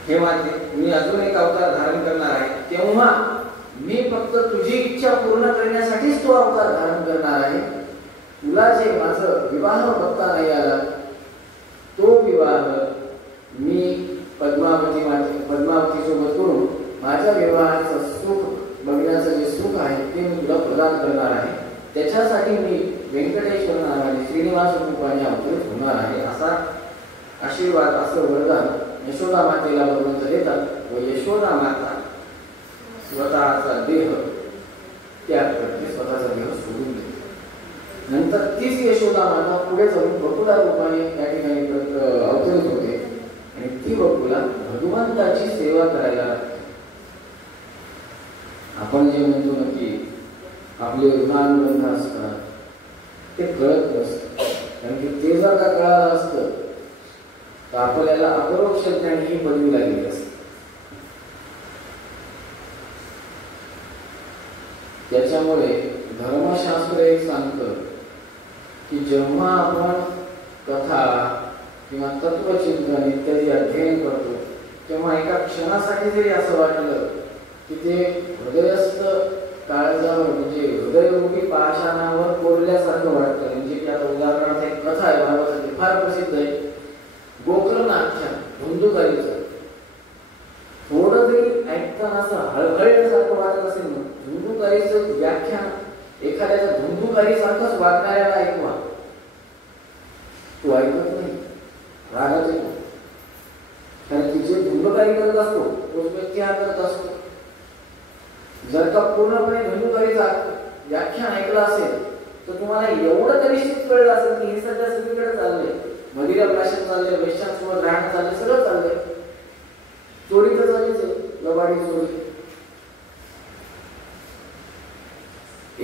हे मानते मी अजून एक अवतार धारण करणार आहे, तेव्हा मी फक्त तुझी इच्छा पूर्ण करण्यासाठीच तो अवतार धारण करणार आहे. तुला जे माझं विवाह बघता नाही आला तो विवाह मी पद्मावती सोबत करून माझ्या विवाहाचं सुख बघण्याचं जे सुख आहे ते मी तुला प्रदान करणार आहे. त्याच्यासाठी मी व्यंकटेश्वर नावाने श्रीनिवास रूपाने अवतरित होणार आहे. असा आशीर्वाद, असं वरदान यशोदा मातेला भगवंत देतात व यशोदा माता स्वतःचा देह त्याग करते, स्वतःचा देह सोडून देते. नंतर तीच यशोदा माता पुढे जाऊन बकुला रूपाने या ठिकाणी अवतरित होते आणि ती बकुला भगवंताची सेवा करायला लागते. आपण जे म्हणतो ना की आपले ऋणानुबंध असतात ते कळत नसतं, कारण की ते जर का कळालं असतं तर आपल्याला अपरोक्ष ज्ञान ही पदवी लागली असते. त्याच्यामुळे धर्मशास्त्र एक सांगतं की जेव्हा आपण कथा किंवा तत्वचिंतन इत्यादी अध्ययन करतो तेव्हा एका क्षणासाठी जरी असं वाटलं की ते हृदयस्थ काळजावर म्हणजे हृदयरूपी पाषाणावर कोरल्यासारखं वाटतं. म्हणजे की आता उदाहरणार्थ एक कथा आहे भावासाठी फार प्रसिद्ध आहे, गोकर्ण आख्यान धुंदुकारीचं. थोडं जरी ऐकताना असं हळहळल्यासारखं वाटत असेल ना, धुंदुकारीचं व्याख्यान एखाद्याच्या धुंदुकारीसारखंच वागणाऱ्याला ऐकवा. तो ऐकत नाही, रागात येतो. कारण तिचे धुंदुकारी करत असतो तोच व्यक्ती हा करत असतो. जर का पूर्णपणे धुंदुकारीचं व्याख्यान ऐकलं असेल तर तुम्हाला एवढं तरी निश्चित कळलं असेल की हे सध्या सगळीकडे चाललंय. मदिरा प्राशन चाललंय, वैश्यांसोबत राहणं चाललंय, सगळं चाललंय. चोरी तर चाललीच आहे, लबाडी चोरी.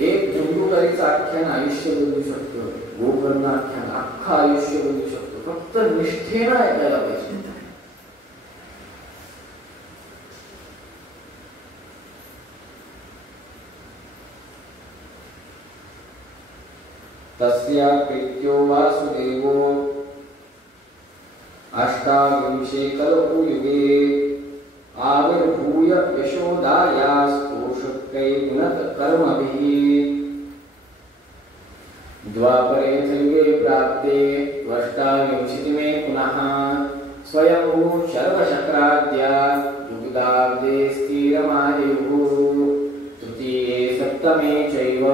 एक धुंदुकारीचं आख्यान आयुष्य बदलू शकतं, गोकर्ण आख्यान अख्खं आयुष्य बदलू शकतं. फक्त निष्ठेनं ऐकायला पाहिजे. तस्या प्रीत्यो वासुदेवो अष्टाविंशे कल्पयुगे आविर्भूय यशोदायास्तोषकै पुनः कर्मभिः द्वापरे युगे प्राप्ते अष्टाविंशतिमे पुनः स्वयं शर्वशक्राद्या युगाब्दे स्थिरमायुः तृतीये सप्तमे चैव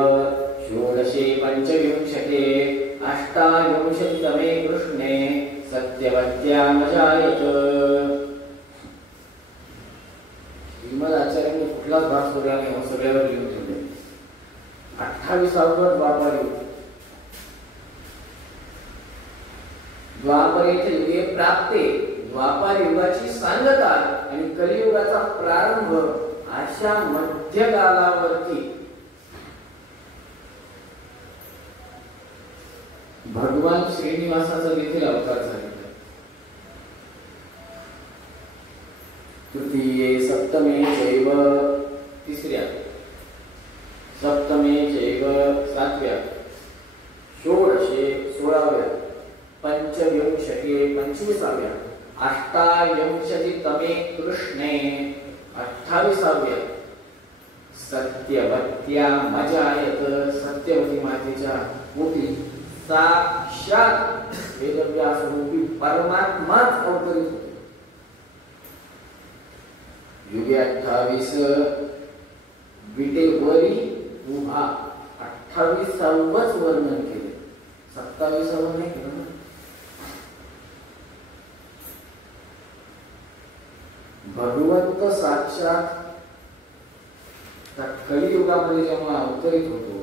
षोडशे पंचविंशते अष्टाविंशतितमे कृष्णे सत्यवत्यामजायत. श्रीमद आचार्यांनी कुठलाच भाग सोडला नाही, सगळ्यावर लिहून ठेवले. 28वा द्वापर युग. द्वापरेथे युगे प्राप्ते, द्वापर युगाची सांगता आणि कलियुगाचा प्रारंभ अशा मध्यकालावरती भगवान श्रीनिवासाचा देखील अवतार झालेला. तृतीये सप्तमे चैव, तिसऱ्या सप्तमे चैव सातव्या, षोडशे 16व्या, पंचविंशते 25व्या, अष्टाविंशतितमे कृष्णे 28व्या सत्यवत्या मजायत, सत्यवती मातेच्या पोटी साक्षात वेदव्यासरूपी परमात्माच अवतरित होते. युगे 28 विटेवरी उभा 28वंच वर्णन केले, 27वं नाही केलं. भगवंत साक्षात कलियुगामध्ये जेव्हा अवतरित होतो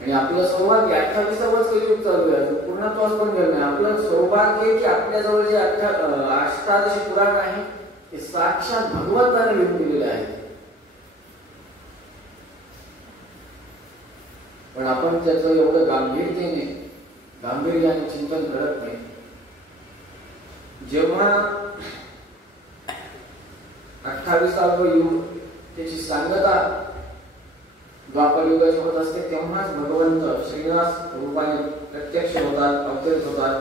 आणि आपलं सौभाग्य 28वंच कलियुग चालू आहे, पूर्णत्वास पण गेलं नाही. आपलं सौभाग्य की आपल्या जवळ जे 18 पुराण आहे ते साक्षात भगवंताने लिहून दिलेले आहे. पण आपण त्याचं एवढं गांभीर्याने चिंतन करत नाही. जेव्हा 28वं युग त्याची सांगता द्वापर युगाची होत असते तेव्हाच भगवंत श्रीनिवास रूपाने प्रत्यक्ष होतात, अवतरित होतात.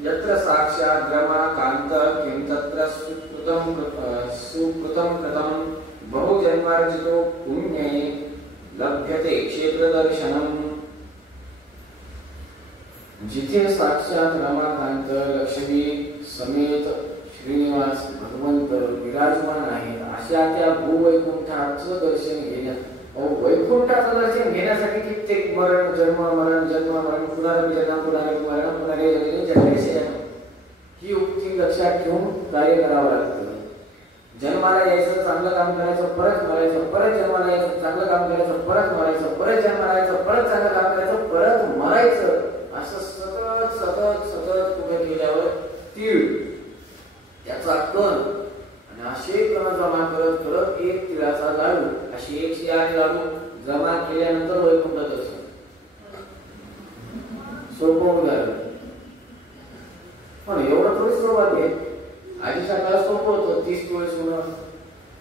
यत्र साक्षात रमाकांत किं तत्र सुकृतं कृतं बहुजन्मार्जितो पुण्ये लभ्यते क्षेत्रदर्शनम्. जिथे साक्षात रमाकांत लक्ष्मी समेत श्रीनिवास भगवंत विराजमान आहेत अशा त्या भूवैकुंठाचं दर्शन घेण्यात, वैकुंठाचं दर्शन घेण्यासाठी कित्येक मरण जन्म ही उक्ती लक्षात ठेवून कार्य करावं लागतं. जन्माला यायचं, चांगलं काम करायचं, परत मरायचं, परत जन्माला यायचं, चांगलं काम करायचं, परत मरायचं, परत जन्माला यायचं, परत चांगलं काम करायचं, परत मरायचं. असं सतत सतत सतत पुढे गेल्यावर तीळ त्याचा कण आणि असे कण जमा करत करत एक तिळाचा लाडू, अशी 108 लाडू जमा केल्यानंतर वैकुंठ दर्शन. सोपं उदाहरण, पण एवढं थोडी सुरुवात आहे. आधीच्या काळात सोपं होतं. 30 तोळे सोनं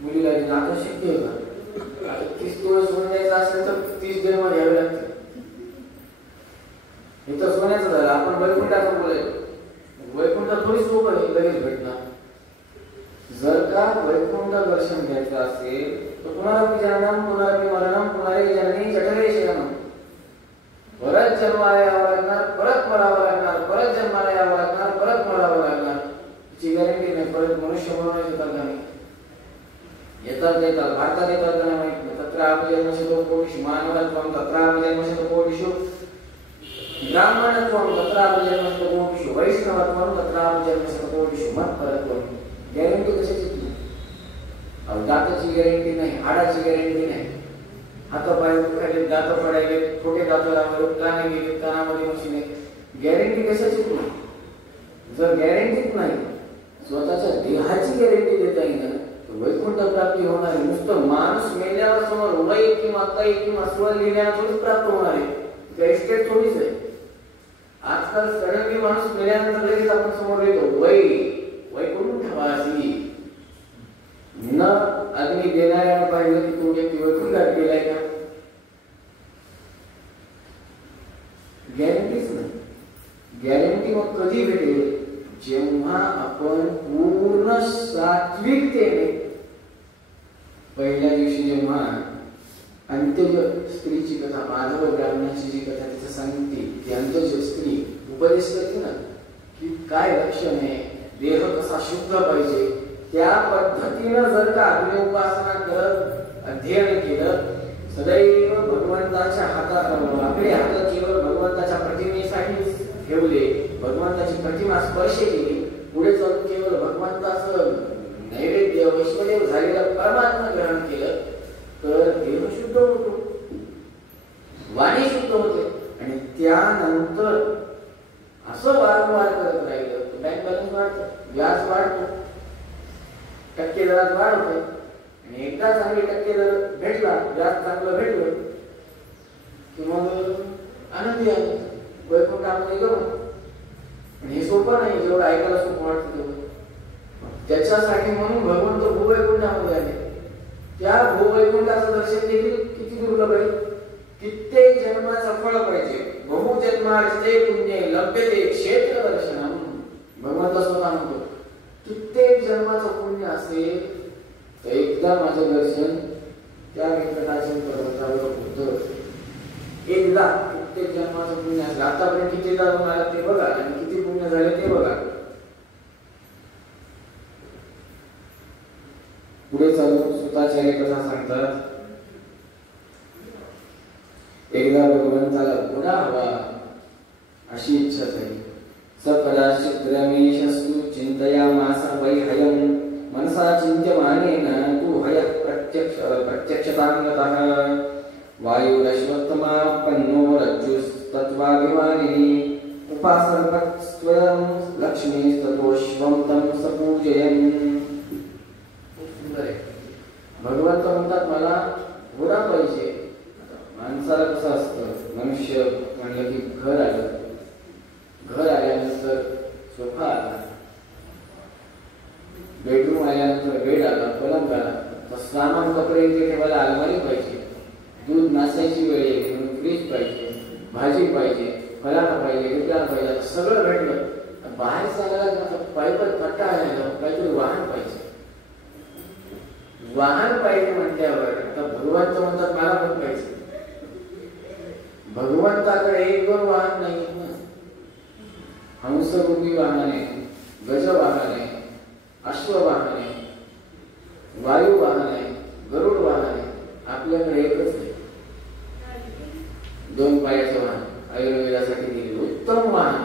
मुलीला आता शक्य आहे का? आता 30 तोळे सोनं द्यायचं असेल तर 30 जन्म घ्यावे लागते. हे तर सोन्याचं झालं. आपण वैकुंठाचं बोलायचं. वैकुंठ थोडी सोपं आहे लगेच भेटणार. जर का वैकुंठ दर्शन घ्यायचं असेल तर पुनरपि जननम पुनरपि मरणम पुनरे जननी जठरे शयनम. परत जन्माला यावं लागणार, परत मरावं लागणार, परत जन्माला यावं लागणार, परत मरावं लागणार. ची गॅरंटी नाही. परत मनुष्य म्हणून येतात का नाही? येतात भारतात येतात का नाही माहित नाही. तत्र आपजन्मशतो कोटिषु मानवत्वं तत्र आपजन्मशतो कोटिषु ब्राह्मणत्वं तत्र आपजन्मशतो कोटिषु वैष्णवत्वं तत्र आपजन्मशतो कोटिषु मत्परत्वं. गॅरंटी कशाची नाही? दाताची गॅरंटी नाही, हाडाची गॅरंटी नाही. हातापाय दुखायले, दात पडायले, छोटे दात लावले, काने गेले, कानामध्ये मशीन आहे. गॅरंटी कशाची नाही? जर गॅरंटीच नाही, स्वतःच्या देहाची गॅरंटी देता येईल वैकुंठ प्राप्ती होणार आहे. नुसतं माणूस मेल्यावर समोर वय किंवा कै किंवा स्वर लिहिल्यानं थोडीच प्राप्त होणार आहे. त्या स्टेट थोडीच आहे. आजकाल सडनली माणूस मेल्यानंतर लगेच आपण समोर येतो वै वैकुंठवासी. न अग्नी देणाऱ्यानं पाहिलं की तो व्यक्ती वैकुंठात गेलाय का? गॅरंटीच नाही. गॅरंटी मग कधी भेटेल? जेव्हा आपण पूर्ण सात्विकतेने पहिल्या दिवशी जेव्हा अंत्यज स्त्रीची कथा, माधव ब्राह्मणाची जी कथा तिथं सांगते, ती अंत्यज स्त्री उपदेश करते ना की काय लक्षण आहे, देह कसा शुद्ध पाहिजे, त्या पद्धतीनं जर का अग्नि उपासना करत अध्ययन केलं, सदैव भगवंताच्या हातात आपले हात केवळ भगवंताच्या प्रतिमेसाठी ठेवले, भगवंताची प्रतिमा स्पर्श केली, पुढे जाऊन केवळ भगवंताचं नैवेद्य वैष्णदेव झालेलं परमात्मा ग्रहण केलं तर देह शुद्ध होतो, वाणी शुद्ध होते. आणि त्यानंतर असं वारंवार करत राहिलं तर बँक बॅलन्स वाढतं, व्याज वाढतो, टक्के दरात वाढ होते. आणि एकदा चांगली टक्के दर भेटला, व्याज चांगलं भेटलं की मग आनंदी आहे वैकुंठामध्ये गमन. आणि हे सोपं नाही, जेवढं ऐकायला सोपं वाटतं तेवढं. त्याच्यासाठी म्हणून भगवंत भूवैकुंठामध्ये आले. त्या भूवैकुंठाचं दर्शन देखील किती दुर्लभ आहे. कित्येक जन्माचं फळ पाहिजे. बहुजन्मार्जिते पुण्ये लभ्यते क्षेत्र दर्शनम. भगवंत स्वतः म्हणतो कित्येक जन्माचं पुण्य असेल तर एकदा माझं दर्शन त्या व्यंकटाचल पर्वतावर होतं. एकदा कित्येक जन्माचं पुण्य असेल. आतापर्यंत किती जाऊन आला ते बघा आणि किती पुण्य झाले ते बघा. पुढे चालून सुताचार्य कथा सांगतात, एकदा भगवंताला पुन्हा हवा अशी इच्छा झाली. सकदाचित् रमेशस्तु चिंतयामास वै हयं मनसा चिंत्यमानेन तु हयः प्रत्यक्षतांगतः वायुरश्वत्थमापन्नो रज्जुस्तत्त्वाभिमानिनी उपासर्पत्स्त्वं लक्ष्मीस्ततोऽश्वं तं सपूजयन्. भगवंत म्हणतात मला घोडा पाहिजे. माणसाला कसं असतं, मनुष्य म्हणलं की घर आलं, घर आल्यानंतर सोफा आला, बेडरूम आल्यानंतर बेड आला, पलंग आला, सामान कपडे इथे ठेवायला अलमारी पाहिजे, दूध नासायची वेळ येते म्हणून फ्रीज पाहिजे, भाजी पाहिजे, फलाना पाहिजे, विकलान पाहिजे, सगळं भेटलं. बाहेर सांगायला पायपत पट्टा आला, काहीतरी वाहन पाहिजे. वाहन पाहिजे म्हटल्यावर आता भगवंत म्हणतात मला पण पाहिजे. भगवंताकडे एक दोन वाहन नाही ना. हंसरूपी वाहने, गज वाहने, अश्व वाहने, वायू वाहने, गरुड वाहने. आपल्याकडे एकच नाही. दोन पायाचं वाहन आयुर्वेदासाठी दिले उत्तम वाहन.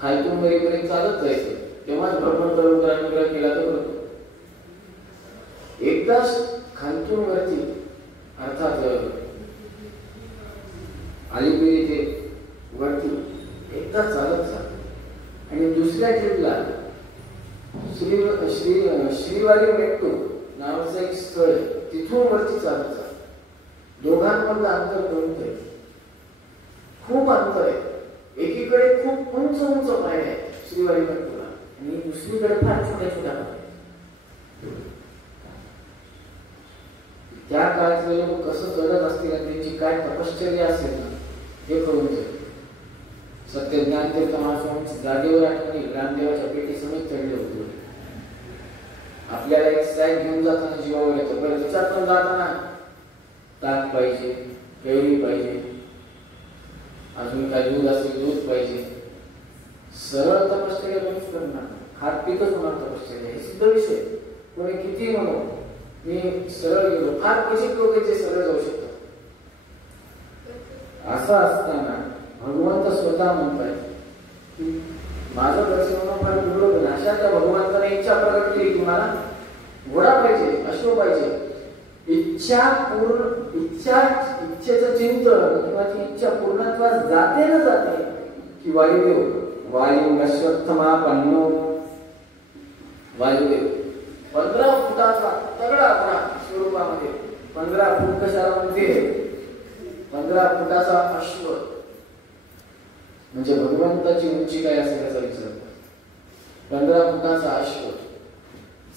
खालतून वरीपर्यंत चालत जायचं, तेव्हाच भगवंत अनुग्रह केला तर होतो. एकदाच खालतून वरती अर्थात अलीकडे ते वरती एकदा चालत जात आणि दुसऱ्या ट्रिपला श्रीवारी मेट्टू नावाचं एक स्थळ आहे, तिथून वरती चालत जात. दोघांमधलं अंतर करून आहे, खूप अंतर आहे. एकीकडे खूप उंच उंच पाय आहे श्रीवारी मेट्टूला आणि दुसरीकडे फार छोट्या छोट्या पाय. त्या काळातले लोक कसं चढत असतील आणि त्यांची काय तपश्चर्या असेल ना हे कळून जाईल. सत्य ज्ञानतीर्थ महास्वामींची जागेवर आठवणी रामदेवाच्या पेटी समेत चढले होते. आपल्याला एक सॅक घेऊन जाताना जीवावर येतो, बरं त्याच्यातून जाताना ताक पाहिजे, कैरी पाहिजे, अजून काय दूध असेल दूध पाहिजे. सरळ तपश्चर्या कोणीच करणार, हात पिकच होणार तपश्चर्या, हे सिद्ध विषय. कोणी किती म्हणू मी सरळ गेलो, फार क्वचित लोक जे सरळ जाऊ शकतात. असं असताना भगवंत स्वतः म्हणताय की माझं दर्शन होणं फार दुर्लभ आहे. अशा त्या भगवंताने इच्छा प्रकट केली, तुम्हाला घोडा पाहिजे, अश्व पाहिजे. इच्छेचं चिंतन किंवा ती इच्छा पूर्णत्वास जाते ना जाते की वायुदेव अश्वत्थमापन्नो वायुदेव 15 फुटाचा तगडा घोडा स्वरूपामध्ये, 15 फूट कशाला म्हणते, 15 फुटाचा अश्व म्हणजे भगवंताची उंची काय असेल याचा विचार. 15 फुटाचा अश्व,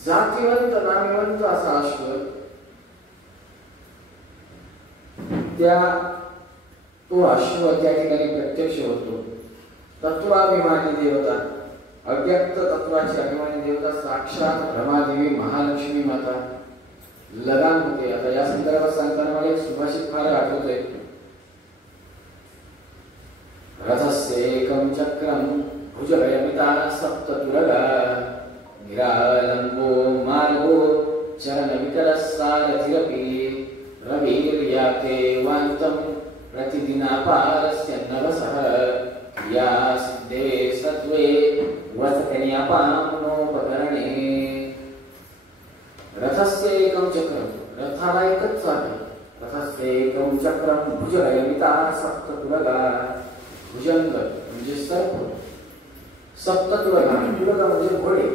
जातीवंत नामिवंत असा अश्व. तो अश्व त्या ठिकाणी प्रत्यक्ष होतो. तत्वाभिमानी देवता, अव्यक्त तत्वाची अभिमानी देवता साक्षात ब्रह्मादेवी महालक्ष्मी माता लगाम होते. आता या संदर्भात सांगताना मला एक सुभाषित फार आठवतोय. रथस्येकं चक्रं भुजगयमिता सप्ततुरगा निरालम्बो मार्गो चरणविकलसारथिरपि रविर्याते वान्तं प्रतिदिनापारस्य नवसः या सिद्धे सत्वे वसकन्यापामनोपकरणे. रथस्य एकं चक्रं, रथाला एकच चाक. रथस्य एकं चक्रं भुजगयमिता सप्ततुरगा, भुजंग म्हणजे सर्प, सप्ततुरगा तुरगा म्हणजे घोडे.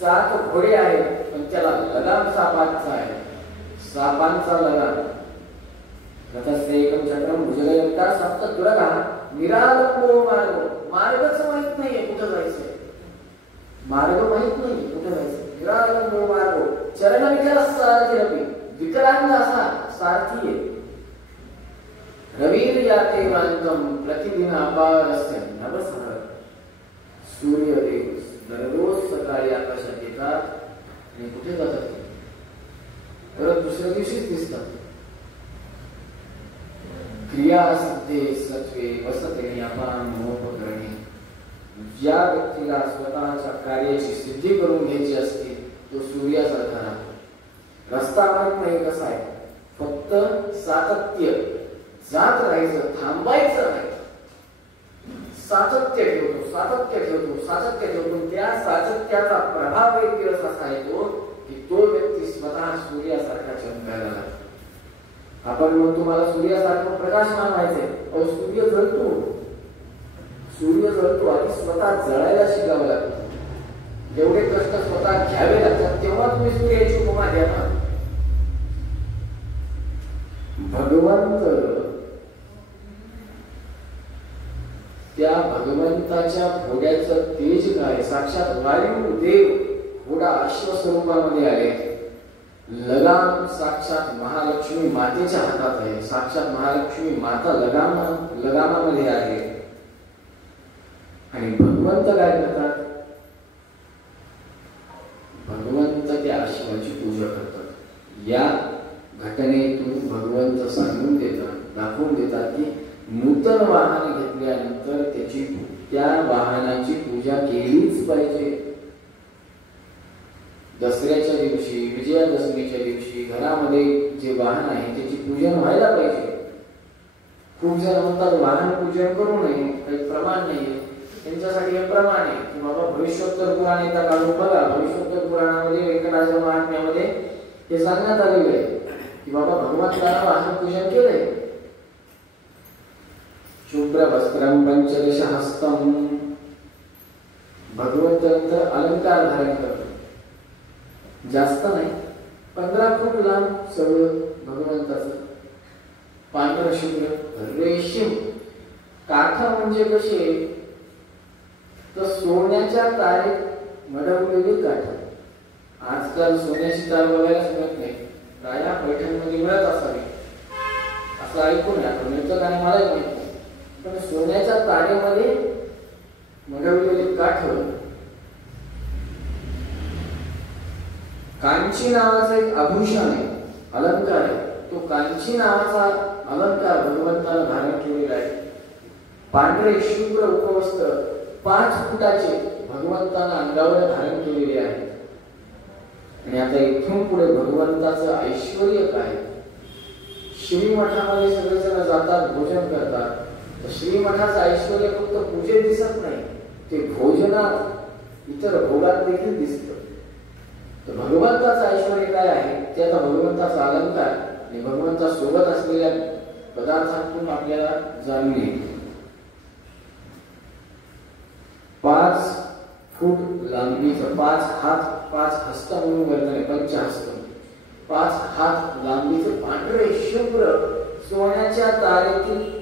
7 घोडे आहेत, पण त्याला लगाम सापांचा आहे, सापांचा लगाम. रथस्य एकं चक्रं भुजगयमिता सप्ततुरगा निरालंबो मार्गो, मार्गच माहित नाहीये कुठं जायचंय, मार्ग माहित नाहीये कुठं जायचंय. निरालंबो मार्गो चरणविकलसारथिरपि, विकलांग असा सारथी आहे. रविर्याते वान्तं प्रतिदिन अपारस्य नवसः, सूर्यदेव दररोज सकाळी आकाशात येतात आणि कुठे जातात, परत दुसऱ्या दिवशीच दिसतात. क्रिया सिद्धे सत्वे वसते अपामनोपकरणे. ज्या व्यक्तीला स्वतःच्या कार्याची सिद्धी करून घ्यायची असते तो सूर्यासारखा राहतो. रस्ता माहित नाही कसा आहे, फक्त सातत्य जात राहायचं, थांबायचं नाही. सातत्य ठेवतो, सातत्य ठेवतो, सातत्य ठेवतो. त्या सातत्याचा प्रभाव एक दिवस असा येतो की तो व्यक्ती स्वतः सूर्यासारखा चमकायला लागतो. आपण म्हणतो मला सूर्यासारखं प्रकाशमान व्हायचंय, अहो सूर्य जळतो, सूर्य जळतो. आधी स्वतः जळायला शिकावं लागतं. जेवढे कष्ट स्वतः घ्यावे लागतात तेव्हा तुम्ही सूर्याची उपमा द्या ना. भगवंत त्या भगवंताच्या घोड्याचं तेज काय, साक्षात वायुदेव घोडा अश्व स्वरूपामध्ये आले. लगाम साक्षात महालक्ष्मी मातेच्या हातात आहे, साक्षात महालक्ष्मी माता लगामामध्ये आहे. आणि भगवंत काय करतात, भगवंत त्या अश्वाची पूजा करतात. या घटनेतून भगवंत सांगून देतात, दाखवून देतात की नूतन वाहन घेतल्यानंतर त्या वाहनाची पूजा केलीच पाहिजे. दसऱ्याच्या दिवशी, विजयादशमीच्या दिवशी घरामध्ये जे वाहन आहे त्याची पूजन व्हायला पाहिजे. खूप जण म्हणतात वाहन पूजन करू नये, काही प्रमाण नाहीये. त्यांच्यासाठी हे प्रमाण आहे की बाबा भविष्योत्तर पुराण एकदा काढून बघा. भविष्योत्तर पुराणामध्ये व्यंकटाच्या महात्म्यामध्ये हे सांगण्यात आलेलं आहे की बाबा भगवंतानं वाहन पूजन केलंय. शुभ्र वस्त्रम पंचदश हस्तम, भगवंत नंतर अलंकार धारण करतो. जास्त नाही, 15 फूट लांब सगळं भगवंताचं. पांढर शुभ्र रेशीम काठ म्हणजे कसे तर सोन्याच्या तारेत मडवलेली काठ. आजकाल सोन्याची तार बघायला मिळत नाही, राया पैठणमध्ये मिळत असावी असं ऐकून आपण मिळतं आणि मलाही माहित नाही. पण सोन्याच्या तारेमध्ये मढवलेले काठ, कांची नावाचं एक आभूषण आहे, अलंकार आहे. तो कांची नावाचा अलंकार भगवंतानं धारण केलेला आहे. पांढरे शुभ्र उपवस्त्र 5 फुटाचे भगवंतानं अंगावर धारण केलेले आहे. आणि आता इथून पुढे भगवंताचं ऐश्वर्य काय? श्रीमठामध्ये सगळेजण जातात, भोजन करतात. तर श्रीमठाचं ऐश्वर्य फक्त पूजेत दिसत नाही, ते भोजनात, इतर भोगात देखील दिसतं. तर भगवंताचं ऐश्वर्य काय आहे ते आता भगवंताचा अलंकार आणि भगवंता सोबत असलेल्या पदार्थातून आपल्याला जाणून येईल. 5 फूट लांबीचं, 5 हात 5 हस्त म्हणून वर्णन आहे, पंचहस्त, 5 हात लांबीचं पांढरे शुभ्र सोन्याच्या तारेतील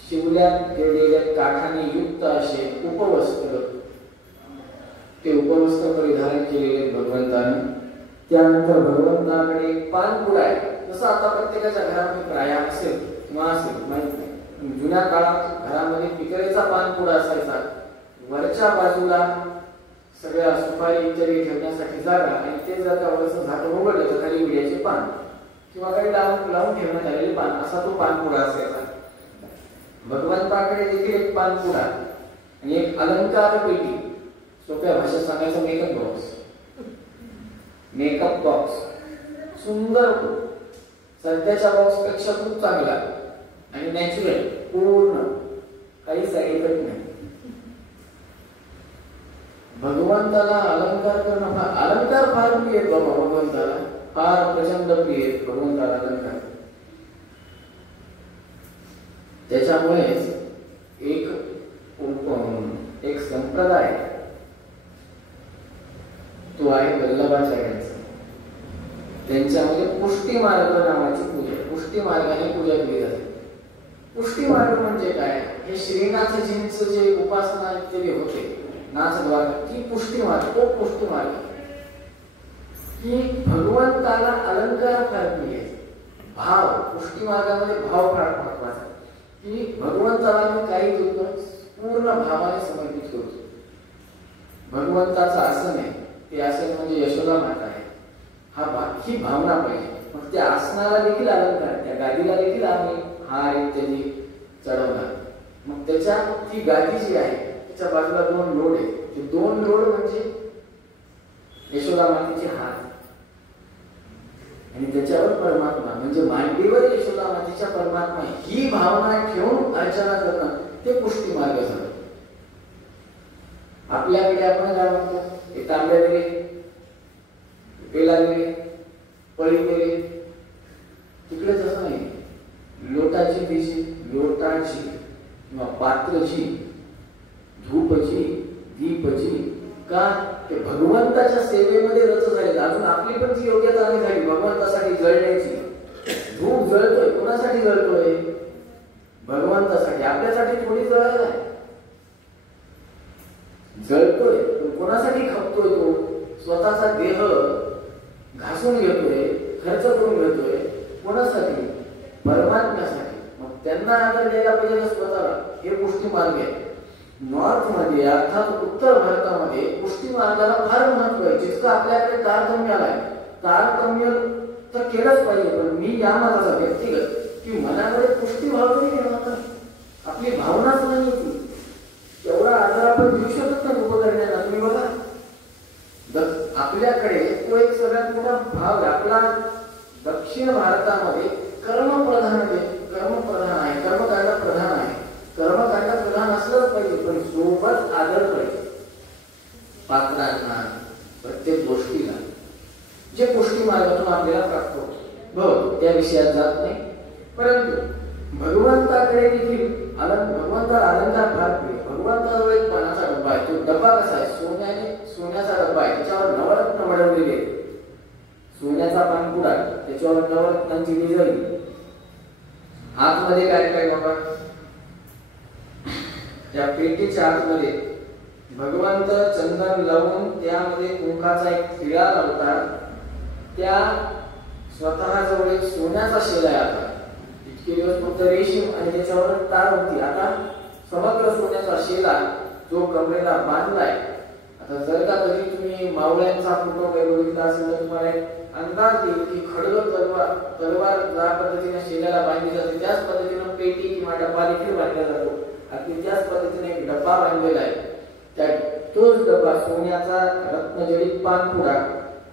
शिवल्यात गेलेल्या काठाने युक्त असे उपवस्त्र, ते उपवस्त्र परिधान केलेले भगवंतानं. त्यानंतर भगवंताकडे पानपुडा आहे. जसं आता प्रत्येकाच्या घरामध्ये प्राय असेल किंवा असेल माहित नाही, जुन्या काळात घरामध्ये पितळेचा पानपुडा असायचा. वरच्या बाजूला सगळ्या सुपारी इत्यादी ठेवण्यासाठी जागा, आणि ते जर का वरचं झाकण उघडलं तर खाली विड्याचे पान किंवा काही लावून ठेवण्यात आलेले पान, असा तो पानपुडा असायचा. भगवंताकडे देखील एक पानपुडा आणि एक अलंकार पेटी, सोप्या भाषेत सांगायचं मेकअप बॉक्स. मेकअप बॉक्स सुंदर, सध्याच्या बॉक्स पेक्षा खूप चांगला आणि नॅचरल, पूर्ण, काही साईड इफेक्ट नाही. भगवंताला अलंकार करणं, अलंकार फार प्रिय आहे बाबा भगवंताला, फार प्रचंड प्रिय आहे भगवंताला अलंकार. त्याच्यामुळेच एक संप्रदाय तो आहे वल्लभाचार्यांचा. त्यांच्यामध्ये पुष्टी मार्ग नावाची पूजा, पुष्टी मार्गाने पूजा केली जाते. पुष्टी मार्ग म्हणजे काय? हे श्रीनाथजींचं जे उपासना केली होते नाथद्वारा, ती पुष्टी मार्ग, तो पुष्टी मार्ग की भगवंताला अलंकार फार प्रिय आहे. भाव, पुष्टी मार्गामध्ये भाव फार महत्वाचा की भगवंताला मी काही देतो पूर्ण भावाने समर्पित करतो. भगवंताचं आसन आहे, ते आसन म्हणजे यशोदा माता आहे, ही भावना पाहिजे. मग त्या आसनाला देखील अलंकार, त्या गादीला देखील आम्ही हार इत्यादी चढवणार. मग त्याच्या ती गादी जी आहे त्याच्या बाजूला 2 लोड आहे, ते 2 लोड म्हणजे यशोदा मातेचे हात आणि त्याच्यावर परमात्मा, म्हणजे मांडीवर यशोदा मातेच्या परमात्मा, ही भावना ठेवून अर्चना करणं ते पुष्टी मार्ग झाला. आपल्याकडे आपण काय म्हणतो, हे तांब्या दिले, पेला दिले, पळी दिले, तिकडे तसं नाही. लोटाची दिशी, लोटाची किंवा पात्रची, धूपची, दीपची, का ते भगवंताच्या सेवेमध्ये रच झाले. अजून आपली पण ती योग्यता नाही झाली भगवंतासाठी जळण्याची. धूप जळतोय, कोणासाठी जळतोय? भगवंतासाठी. आपल्यासाठी थोडी जळायला जळतोय, कोणासाठी खपतोय? तो स्वतःचा देह घासून घेतोय, खर्च करून घेतोय, कोणासाठी? परमात्म्यासाठी. मग त्यांना आदर द्यायला पाहिजे ना स्वतःला. हे पुष्टी मार्ग आहे. नॉर्थ मध्ये अर्थात उत्तर भारतामध्ये पुष्टी मार्गाला फार महत्व आहे. जितकं आपल्याकडे तारतम्याला आहे, तारतम्य तर केलंच पाहिजे. पण मी या मताचा व्यक्तिगत की मनामध्ये पुष्टी भाव नाही निर्माण, आपली भावनाच नाही ती. एवढा आदर आपण देऊ शकत नाही उपकरणांना. तुम्ही बघा, आपल्याकडे तो एक सगळ्यात मोठा भाग आपला दक्षिण भारतामध्ये कर्मप्रधान आहे, कर्मकांड प्रधान आहे. कर्मकांड प्रधान असलंच पाहिजे, पण सोबत आदर पाहिजे पात्रांना, प्रत्येक गोष्टीला, जे पुष्टी मार्गातून आपल्याला प्राप्त होतो. त्या विषयात जात नाही. परंतु भगवंताकडे देखील भगवंताला अलंकार फार प्रिय. भगवंताजवळ एक पानाचा डब्बा आहे. तो डब्बा कसा आहे? सोन्याचा डब्बा आहे, त्याच्यावर नवरत्न मढवलेले आहेत. सोन्याचा पानपुडा, त्याच्यावर नवरत्नांची डिझाईन. आतमध्ये काय काय बाबा? त्या पेटीच्या आतमध्ये भगवंत चंदन लावून त्यामध्ये कुंकाचा एक खिळा लावतात. त्या स्वतः जवळ एक सोन्याचा शेला आहे. आता इतके दिवस फक्त रेशीम आणि त्याच्यावर तार होती. आता समग्र सोन्याचा शेला जो कमरेला बांधलाय. आता जर का कधी तुम्ही मावळ्यांचा फोटो काही बघितला असेल तर तुम्हाला एक अंदाज येईल की खडग तलवार ज्या पद्धतीने शेल्याला बांधली जाते त्याच पद्धतीने पेटी किंवा डब्बा देखील बांधला जातो. अगदी त्याच पद्धतीने एक डब्बा बांधलेला आहे. त्या तोच डब्बा सोन्याचा रत्नजडित पानपुडा.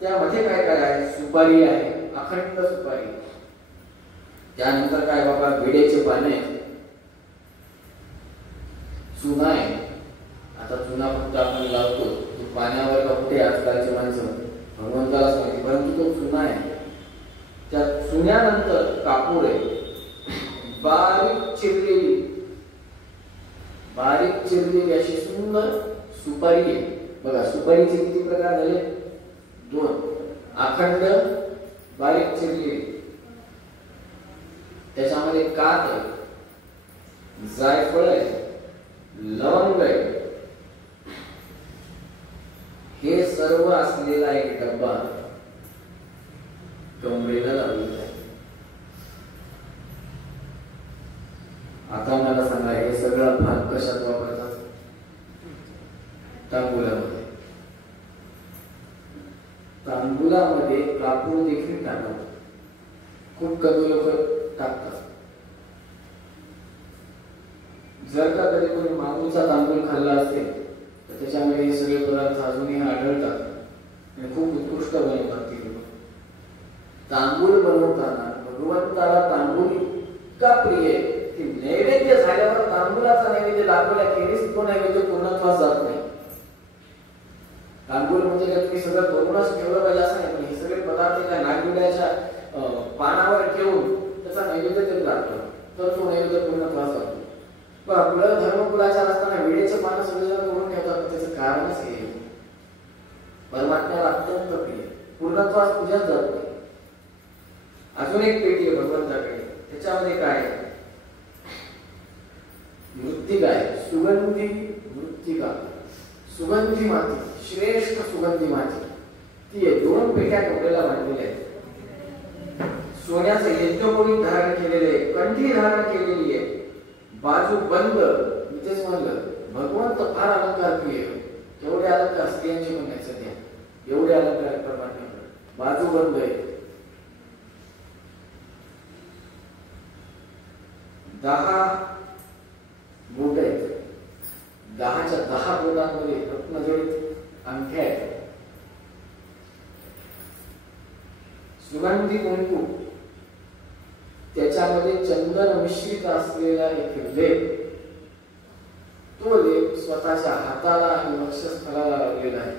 त्यामध्ये काय काय आहे? सुपारी आहे, अखंड सुपारी. त्यानंतर काय बाबा? विड्याचे पाने आहेत, चुना आहे. आता चुना फक्त आपण लावतो तो पाण्यावर का कुठे आजकालचे माणसं भगवंतालाच माहिती, परंतु तो चुना आहे. त्या चुन्यानंतर कापूर आहे, बारीक चिरलेली अशी सुंदर सुपारी आहे. बघा सुपारीचे किती प्रकार झाले? 2. अखंड, बारीक चिरलेली. त्याच्यामध्ये कात आहे, जायफळ आहे, लवंग आहे. हे सर्व असलेला एक डब्बा कमरेला लावलेला आहे. आता मला सांगा हे सगळं भाग कशात वापरतात? तांबुलामध्ये. तांबुलामध्ये कापूर देखील टाकतात. खूप कमी लोक टाकतात. जर का कधी कोणी मागूचा तांदूळ खाल्ला असेल तर त्याच्यामध्ये हे सगळे पदार्थ अजूनही आढळतात आणि खूप उत्कृष्ट बनवतात ती लोक. तांदूळ बनवताना भगवंताला तांदूळ इतका प्रिय आहे की नैवेद्य झाल्यावर तांदूळाचा नैवेद्य दाखवल्याखेरीज तो नैवेद्य पूर्णत्वास जात नाही. तांदूळ म्हणजे काय तुम्ही सगळं करूनच ठेवलं पाहिजे असं नाही, पण हे सगळे पदार्थ काय नागविड्याच्या पानावर ठेवून त्याचा नैवेद्य तरी लागतो तर तो नैवेद्य पूर्णत्वास जातो. पण आपलं धर्मकुलाचार असताना विड्याचे पानं सगळेजण करून ठेवतात. त्याचं कारणच हे परमात्म्याला अत्यंत प्रिय, पूर्णत्वास पूजन जात नाही. अजून एक पेटी आहे भगवंताकडे. त्याच्यामध्ये काय? मृत्तिका आहे, सुगंधी मृत्तिका, सुगंधी माती, श्रेष्ठ सुगंधी माती. ती आहे. 2 पेट्या कमरेला बांधलेल्या आहेत. सोन्याचे यज्ञोपवीत धारण केलेले, कंठी धारण केलेली आहे, बाजू बंद. मी तेच म्हणलं भगवंत फार अलंकार प्रिय. एवढे अलंकार स्त्रियांचे पण नाही सध्या, एवढे अलंकार परमात्म्याकडे. बाजू बंद आहे. 10 बोट आहेत. 10च्या 10 बोटांमध्ये रत्नजडित अंगठ्या आहेत. सुगंधी कुंकू, त्याच्यामध्ये चंदन मिश्रित असलेला एक लेप. तो लेप स्वतःच्या हाताला आणि वक्षस्थळाला लावलेला आहे.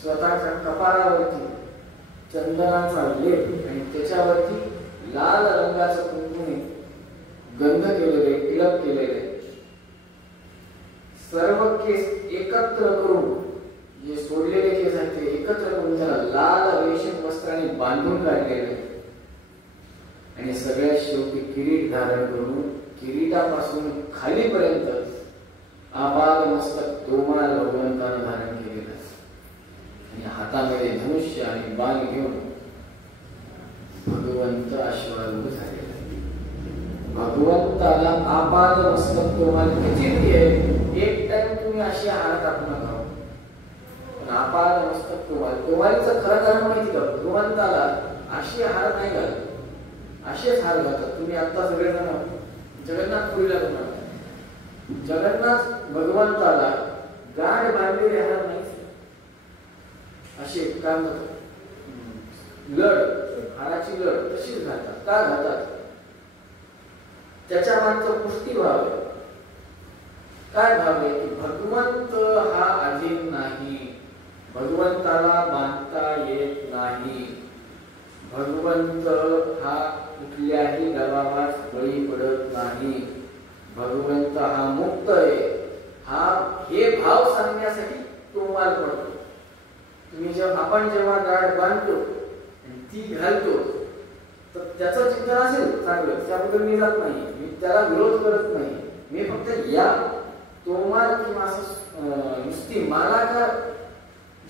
स्वतःच्या कपाळावरती चंदनाचा लेप आणि त्याच्यावरती लाल रंगाचं कुंकूने गंध केलेले, टिळक केलेले. सर्व केस एकत्र करून, जे सोडलेले केस आहेत ते एकत्र करून त्याला लाल रेशीम वस्त्राने बांधून काढलेले आणि सगळ्यात शेवटी किरीट धारण करून किरीटापासून खालीपर्यंत आबाद मस्तक तोमाल भगवंतानं धारण केलेलं आणि हातामध्ये धनुष्य आणि बाण घेऊन भगवंत अश्वारूढ झालेला आहे. भगवंताला आबाद मस्तक तोमाल किती प्रिय आहे. एक टाइम तुम्ही अशी हार टाकू नका. पण आबाद मस्तक तोमाल, तोमालीचं खरं कारण माहिती का? भगवंताला अशी हार नाही घालत, असेच हार घालतात. तुम्ही आता सगळेजण जगन्नाथपुरीला जाणार, जगन्नाथ भगवंताला गाठ बांधलेले हार नाही, असे काय म्हणतात लड, हाराची लड तशीच घालतात. का घालतात? त्याच्या मागचा पुष्टीभाव आहे. काय भाव आहे की भगवंत हा अधीन नाही, भगवंताला बांधता येत नाही, भगवंत हा कुठल्याही दबावास बळी पडत नाही, भगवंत हा मुक्त आहे. हे भाव सांगण्यासाठी तो माल पडतो. तुम्ही आपण जेव्हा गाठ बांधतो आणि ती घालतो तर त्याचं चिंतन असेल चांगलं, त्याबद्दल मी जात नाही, मी त्याला विरोध करत नाही. मी फक्त या तोमाल किंवा असं नुसती मालाकार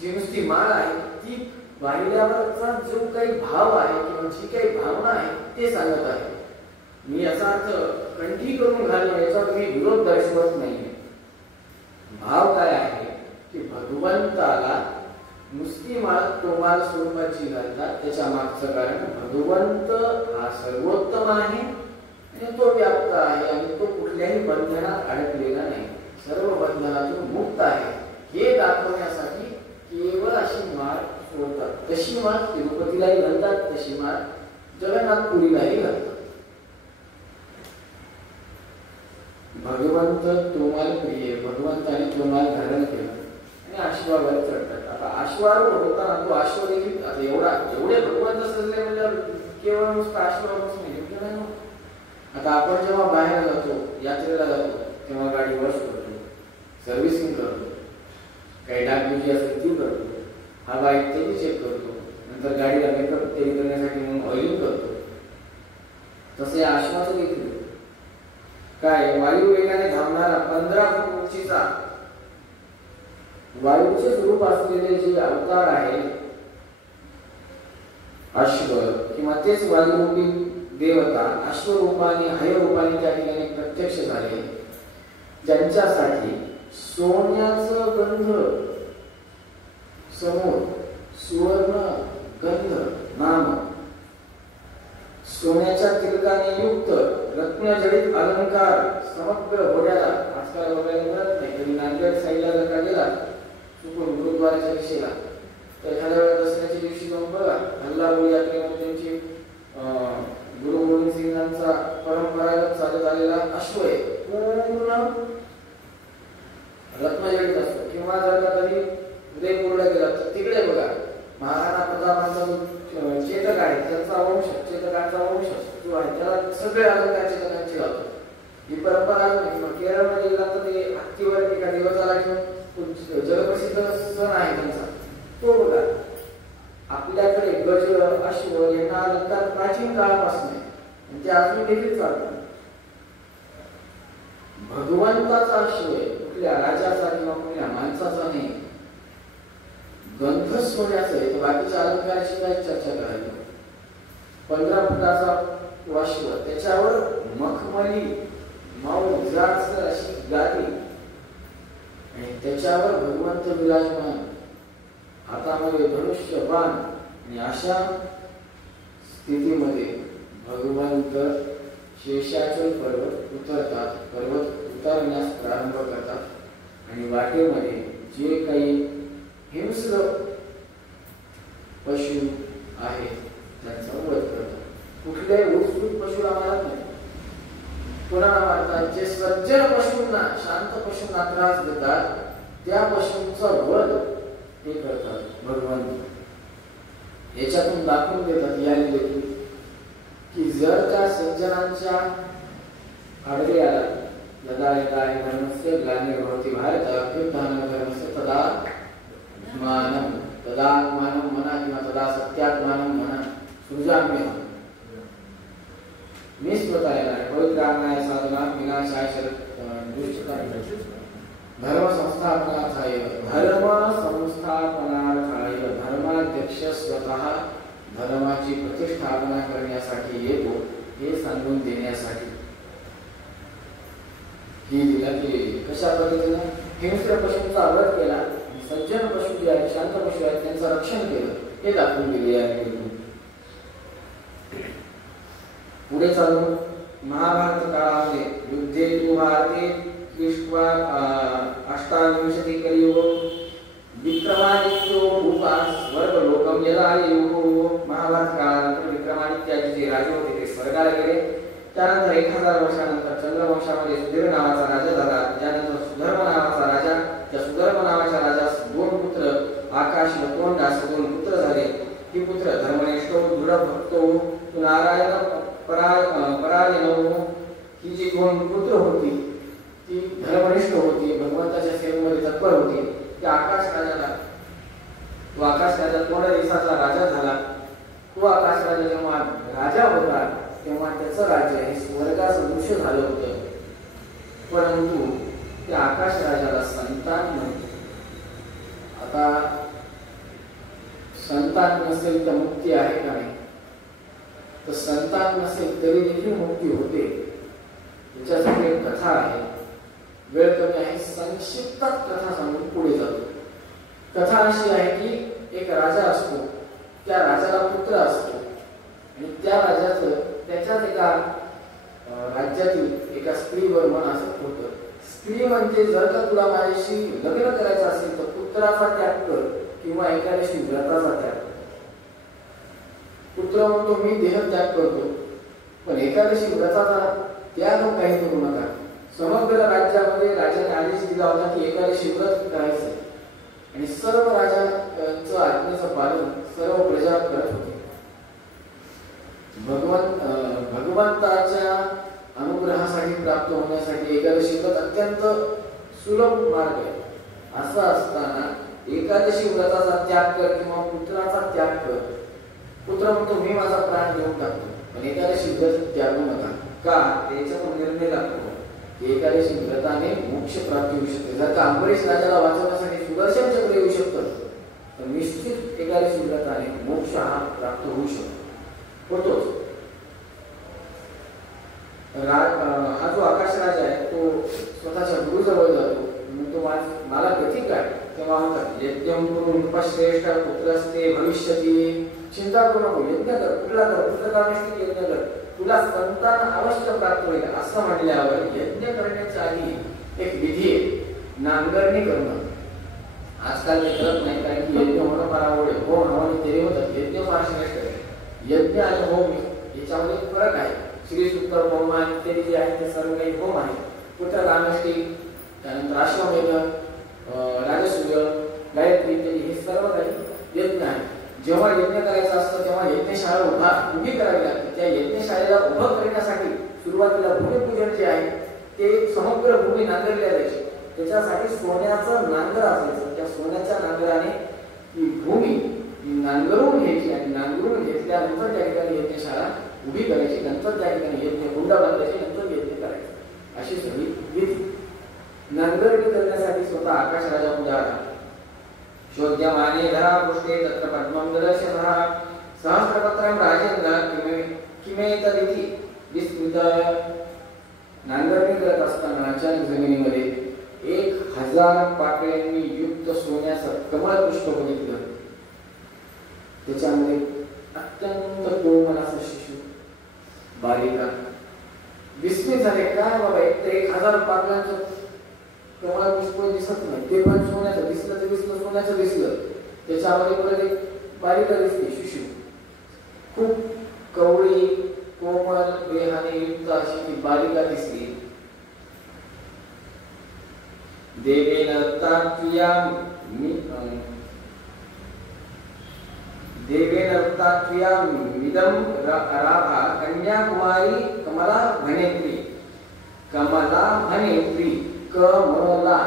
जी नुसती माळ आहे ती वाहिल्यावरचा जो काही भाव आहे किंवा जी काही भावना आहे ते सांगत आहे. मी याचा अर्थ कंठी करून घालणं याचा तुम्ही विरोध दर्शवत नाहीये. भाव काय आहे की भगवंताला नुसती माळ तोमाल स्वरूपाची घालतात. त्याच्या मागचं कारण भगवंत हा सर्वोत्तम आहे आणि तो व्याप्त आहे आणि तो कुठल्याही बंधनात अडकलेला नाही, सर्व बंधनातून मुक्त आहे हे दाखवण्यासाठी केवळ अशी माळ सोडतात. तशी माळ तिरुपतीलाही घालतात, तशी माळ जगन्नाथपुरीलाही घालतात. भगवंत तोमाल प्रिय, भगवंताने तोमाल धारण केलं आणि अश्वावर चढतात. आता अश्वावर होताना तो अश्व देखील आता एवढे भगवंत सजले म्हणजे केवळ नुसतं अश्वावरच नाही. आता आपण जेव्हा बाहेर जातो, यात्रेला जातो, तेव्हा गाडी वॉश करतो, सर्व्हिसिंग करतो, काही डागडुजी असेल ती करतो, हवा इत्यादी चेक करतो, नंतर गाडीला मेकअप इत्यादी करण्यासाठी म्हणून ऑइलिंग करतो. तसे अश्वाचं देखील काय वायू वेगाने धावणारा 15 फूट उंचीचा वायूचे स्वरूप असलेले जे अवतार आहे अश्व किंवा तेच वायुरूपी देवता अश्वरूपाने हयरूपाने त्या ठिकाणी प्रत्यक्ष झाले, ज्यांच्यासाठी सोन्याचं गंध समोर सुवर्ण गंध नाम सोन्याच्या तिलकाने युक्त रत्नजडित अलंकार समग्र घोड्याला आजकाल बघायला मिळत नाही. कधी नांदेड साईडला जर का गेला चुकून गुरुद्वाराच्या दिशेला तर एखाद्या वेळा दसऱ्याच्या दिवशी जाऊन बघा हल्लाबोली यात्रेमध्ये त्यांची गुरु गोविंद सिंगांचा परंपरागत चालत आलेला अश्व आहे, पूर्ण रत्नजडित असतो. किंवा जर का कधी उदयपूरला गेला तर तिकडे बघा महाराणा प्रतापांचा जो चेतक आहे त्यांचा वंश, चेतकांचा वंश जो आहे त्याला सगळे अलंकार चेतकांचे लावतात. ही परंपरा केरळमध्ये गेला तर ते हत्तीवर एका देवताला घेऊन जगप्रसिद्ध सण आहे त्यांचा तो बघा. आपल्याकडे गज अश्व यांना अलंकार प्राचीन काळापासून आहे आणि ते अजून देखील चालतात. भगवंताचा अश्व आहे, कुठल्या राजाचा किंवा कुठल्या माणसाचा नाही. गंध सोन्याचं आहे, तर बाकीच्या अलंकाराची काय चर्चा करायची. 15 फुटाचा अश्व, त्याच्यावर मखमली माऊ जाडसर अशी गादी आणि त्याच्यावर भगवंत विराजमान, हातामध्ये धनुष्य बाण आणि अशा स्थितीमध्ये भगवंत शेषाचल पर्वत उतरतात. पर्वत उतरण्यास प्रारंभ करतात आणि वाटेमध्ये जे काही हिंस्र पशु आहेत त्यांचा वध करतात. कुठल्याही उत्सुक पशुला मारत नाही, कोणाला मारतात? जे सज्जन पशूंना, शांत पशूंना त्रास देतात त्या पशूंचा वध हे करतात भगवंत. याच्यातून दाखवून देतात याने देखील की जर त्या सज्जनांच्या आडवे आला यदा यदा धर्मस्य ग्लानिर्भवति भारत अभ्युत्थानं धर्मस्य तदा मानम तदात्मानं म्हणा किंवा तदा सत्यात्मानं म्हणा सृजाम्यहम्. मी स्वतः येणार पवित्राणाय साधना विनाशाय दुष्टकाय धर्म संस्थापनार्थाय धर्माध्यक्ष स्वतः धर्माची प्रतिष्ठापना करण्यासाठी येतो हे सांगून देण्यासाठी ही दिला की कशा पद्धतीने हिंस्र पशूंचा वध केला, सज्जन पशु जे आहेत, शांत पशु आहेत त्यांचं रक्षण केलं हे दाखवून दिले आहे. पुढे चालून महाभारत काळामध्ये युद्धे तु भारते विश्वा अष्टाविंशति कलियुग विक्रमादित्यो भूपा स्वर्गलोकम यदायुः. महाभारत काळानंतर विक्रमादित्याचे जे राजे होते ते स्वर्गाला गेले. त्यानंतर 1000 वर्षानंतर चंद्रवंशामध्ये सुधीर नावाचा राजा झाला. त्यानंतर सुधर्म नावाचा राजा, त्या सुधर्म नावाच्या राजास 2 पुत्र आकाश व तोंड असे 2 पुत्र झाले. ही पुत्र धर्मनिष्ठ दृढ भक्त नारायण परायण ही जी 2 पुत्र होती ती धर्मनिष्ठ होती, भगवंताच्या सेवेमध्ये तत्पर होती. त्या आकाश राजाला, तो आकाश राजा थोड्या दिवसाचा राजा झाला. तो आकाश राजा जेव्हा राजा होता तेव्हा त्याचं राज्य हे स्वर्गाचं दृश्य झालं होतं. परंतु त्या आकाश राजाला संतान नव्हते. आता संतान नसेल तर मुक्ती आहे का नाही? तर संतान नसेल तरी देखील मुक्ती होते. त्याच्यासाठी एक कथा आहे. वेळ कमी आहे, संक्षिप्तात कथा सांगून पुढे जातो. कथा अशी आहे की एक राजा असतो, त्या राजाला पुत्र असतो आणि त्या राजाचं त्याच्याच एका राज्यातील एका स्त्रीवर मन असत होतं. स्त्री म्हणते जर का तुला माझ्याशी लग्न करायचं असेल तर पुत्राचा त्याग कर किंवा एकादशी व्रताचा त्याग कर. पुत्र म्हणतो मी देहत्याग करतो, पण एकादशी व्रताचा त्याग काही करू नका. समग्र राज्यामध्ये राजाने आदेश दिला होता की एकादशी व्रत करायचं आणि सर्व राजांचं आज्ञेचं पालन सर्व प्रजा करत होते. भगवंताच्या अनुग्रहासाठी प्राप्त होण्यासाठी एकादशी व्रत अत्यंत सुलभ मार्ग आहे. असं असताना एकादशी व्रताचा त्याग कर किंवा पुत्राचा त्याग कर. पुत्र म्हणतो मी माझा प्राण देऊन टाकतो, पण एकादशी व्रत त्यागू नका. का? त्याच्यावर निर्णय लागतो की एकादशी व्रताने मोक्ष प्राप्ती होऊ शकते. जर का अंबरीश राजाला वाचवण्यासाठी सुदर्शन चक्र येऊ शकतं तर निश्चित एकादशी व्रताने मोक्ष हा प्राप्त होऊ शकतो, होतोच. हा जो आकाश राजा आहे तो स्वतःच्या गुरुजवळ जातो, म्हणतो मला गती काय? तेव्हा म्हणतात यज्ञम करून उपश्रेष्ठ पुत्रस्ते भविष्यती. चिंता करू नको, यज्ञ कर, कुठला कर, पुत्रकामेष्टी यज्ञ कर, तुला संतान अवश्य प्राप्त होईल. असं म्हणल्यावर यज्ञ करण्याच्या आधी एक विधी आहे, नांगरणी करणं. आजकाल ते करत नाही, कारण की यज्ञ होणं फार आवड आहे. होम हवानी तेही होतात, यज्ञ फार श्रेष्ठ आहे. यज्ञ आणि होम याच्यामध्ये फरक आहे. श्री सूक्त होम इत्यादी जे आहे ते सर्व काही होम आहे. पुत्रकामेष्टी, त्यानंतर अश्वमेध, राजसूय, गायत्री इत्यादी हे सर्व काही यज्ञ आहे. जेव्हा यज्ञ करायचं असतं तेव्हा यज्ञशाळा उभी करावी लागते. त्या यज्ञशाळेला उभं करण्यासाठी सुरुवातीला भूमिपूजन जे आहे ते समग्र भूमी नांगरल्या जायची. त्याच्यासाठी सोन्याचं नांगर असायचं. त्या सोन्याच्या नांगराने ही भूमी नांगरून घ्यायची आणि नांगरून घेतल्यानंतर त्या ठिकाणी यज्ञशाळा उभी करायची. नंतर त्या ठिकाणी यज्ञ कुंड बांधायचे, नंतर यज्ञ करायचं, अशी सगळी विधी. नांगरणी करण्यासाठी स्वतः आकाश राजा पुढे आला. शोध्यमाने धरा पुष्टे तत्र पद्मं ददर्शनः सहस्रपत्रं राजेंद्र किमेतदिति विस्मित. नांगरणी करत असताना अचानक जमिनीमध्ये 1000 पाकळ्यांनी युक्त सोन्याचं कमळ पुष्प बघितलं. त्याच्यामध्ये अत्यंत कोमल असं शिशु, बालिका. विस्मित झाले, काय बाबा, एक तर 1000 पाकळ्यांचं कमळ पुष्प दिसत नाही, ते पण सोन्याचं दिसलं, ते दिसलं सोन्याचं दिसलं. त्याच्यामध्ये परत एक बालिका दिसली, शिशु, खूप कवळी कोमल देहाने युक्त अशी ती बालिका दिसली. देवेन तात्विया मिदम राभा कन्याकुमारी कमला भनेत्री. कमला भनेत्री, कमला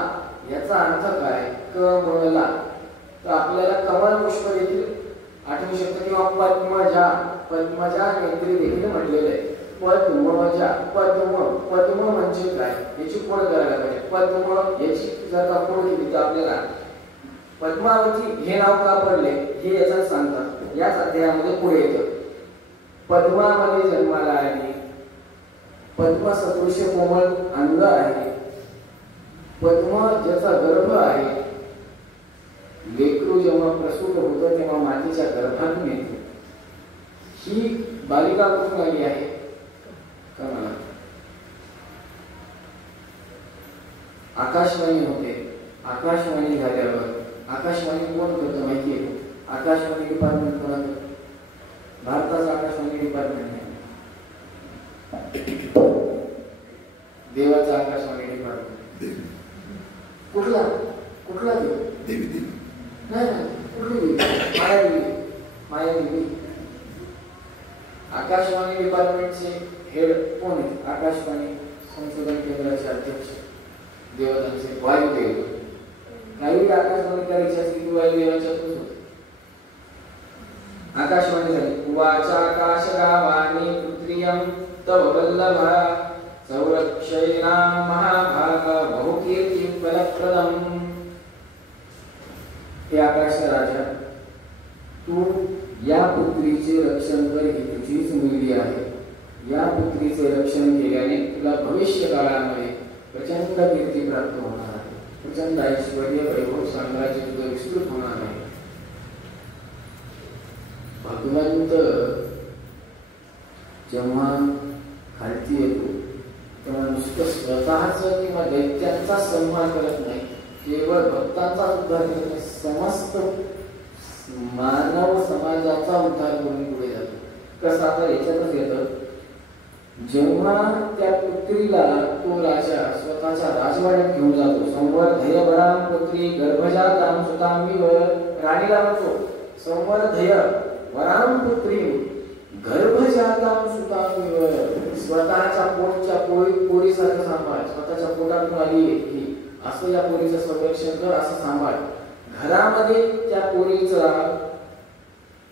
याचा अर्थ काय? कमला. तर आपल्याला कमल पुष्प देखील आठवू शकतं किंवा पद्मजा, पद्मजा नेत्री देखील म्हटलेलं आहे. पद्मजा, पद्म म्हणजे काय याची कोड करायला पाहिजे. पद्म याची जर का कोड केली तर आपल्याला पद्मावती हे नाव का पडले हे याचं सांगतात. याच अध्यायामध्ये पुढे येतं. पद्मामध्ये जन्माला आहे, पद्म सदृश कोमल अंग आहे, पद्म ज्याचा गर्भ आहे. लेकरू जेव्हा प्रसूत होतं तेव्हा मातीच्या गर्भातून येते. ही बालिका कुठून आली आहे? कमला. आकाशवाणी होते. आकाशवाणी झाल्यावर आकाशवाणी कोण करतं माहिती आहे? आकाशवाणी डिपार्टमेंट कोणाचं? भारताचं आकाशवाणी डिपार्टमेंट आहे. देवाचा आकाशवाणी डिपार्टमेंट. कुठला कुठला देव? नाही कुठली देवी? मायादेवी. आकाशवाणी डिपार्टमेंटचे हेड कोण आहेत? आकाशवाणी संशोधन केंद्राचे अध्यक्ष देवतांचे वायुदेव. काही आकाशवाणी करायची असली की वायुदेवाच्यातून होते. आकाशवाणी झाली. वाचा आकाश गावानी पुत्रियं तव वल्लभा संरक्षयिना महाभाग बहुकीर्ती फलप्रदम. हे आकाश राजा, तू या पुत्रीचे रक्षण कर, ही तुझी तुझीच मुलगी आहे. या पुत्रीचे रक्षण केल्याने तुला भविष्य काळामध्ये प्रचंड कीर्ती प्राप्त होणार आहे. प्रचंड ऐश्वर वैभव साम्राज्य तुझं विस्तृत होणार आहे. भगवंत जेव्हा खालती येतो तेव्हा नुसतं स्वतःच किंवा दैत्यांचा सन्मान करत नाही, केवळ भक्तांचा उद्धार करत नाही, समस्त मानव समाजाचा उद्धार करून पुढे जातो. कसं आता याच्यातच येतं, जेव्हा त्या पुत्रीला तो राजा स्वतःच्या राजवाड्यात घेऊन जातो, संवर्धय वराम पुत्री गर्भजातां सुतांविव, राणीला म्हणतो संवर्धय वराम पुत्री गर्भजातां सुतांविव, स्वतःच्या पोटच्या पोरीसारखं सांभाळ, स्वतःच्या पोटातून आली ही असं या पोरीचं संरक्षण कर, असं सांभाळ. घरामध्ये त्या पोरीचा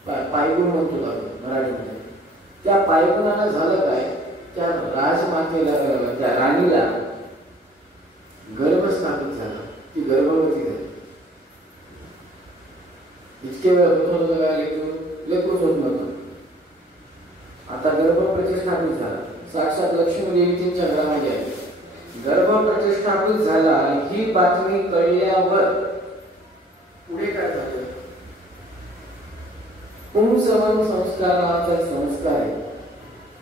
पायगुण म्हणतो मराठीमध्ये. त्या पायगुणाला झालं काय, त्या राजमातेला त्या राणीला गर्भ स्थापित झाला, ती गर्भवती झाली. इतके वेळ होत होतं काय, लेकरूच होत नव्हतं. आता गर्भ प्रतिष्ठापित झाला, साक्षात लक्ष्मी देवी त्यांच्या घरामध्ये आली. गर्भ प्रतिष्ठापित झाला आणि ही बातमी कळल्यावर पुढे काय झालं, पुंसवन संस्कार नावाचा संस्कार आहे.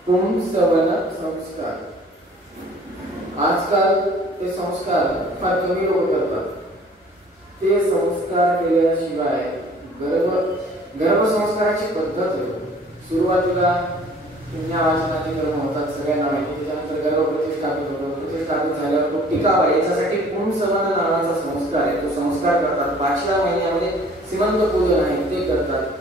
पुंसवन संस्कार आजकाल ते संस्कार फार कमी लोक करतात. ते संस्कार केल्याशिवाय गर्भसंस्काराची पद्धत सुरुवातीला पुण्यवाचनाचे कर्म होतात, सगळ्यांना माहिती. त्याच्यानंतर गर्भ प्रतिष्ठापित होतो, प्रतिष्ठापित झाल्यावर तो टिकावा याच्यासाठी पुंसवन नावाचा संस्कार आहे, तो संस्कार करतात. 5व्या महिन्यामध्ये सीमंत पूजन आहे ते करतात.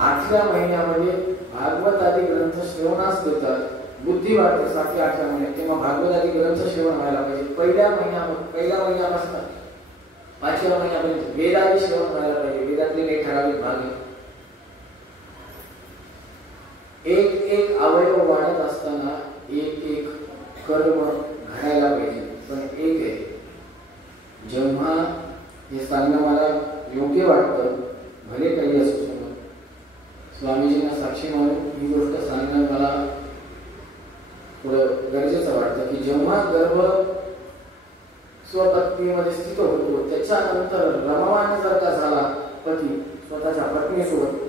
8व्या महिन्यामध्ये भागवत आदी ग्रंथ श्रवणास देतात. बुद्धी वाढते 7व्या 8व्या महिन्यात, तेव्हा भागवत आदी ग्रंथ श्रवण व्हायला पाहिजे. पहिल्या महिन्यापासून 5व्या महिन्यापर्यंत वेदादी श्रवण व्हायला पाहिजे. वेदातले काही ठराविक भाग आहेत. एक एक अवयव वाढत असताना एक एक कर्म घडायला पाहिजे. पण एक आहे, जेव्हा हे सांगणं मला योग्य वाटतं, भले काही असू शकत, स्वामीजींना साक्षी म्हणून ही गोष्ट सांगणं मला थोडं गरजेचं वाटतं की जेव्हा गर्भ स्वपत्नीमध्ये स्थित होतो, त्याच्यानंतर रममाण जर का झाला पती स्वतःच्या पत्नीसोबत,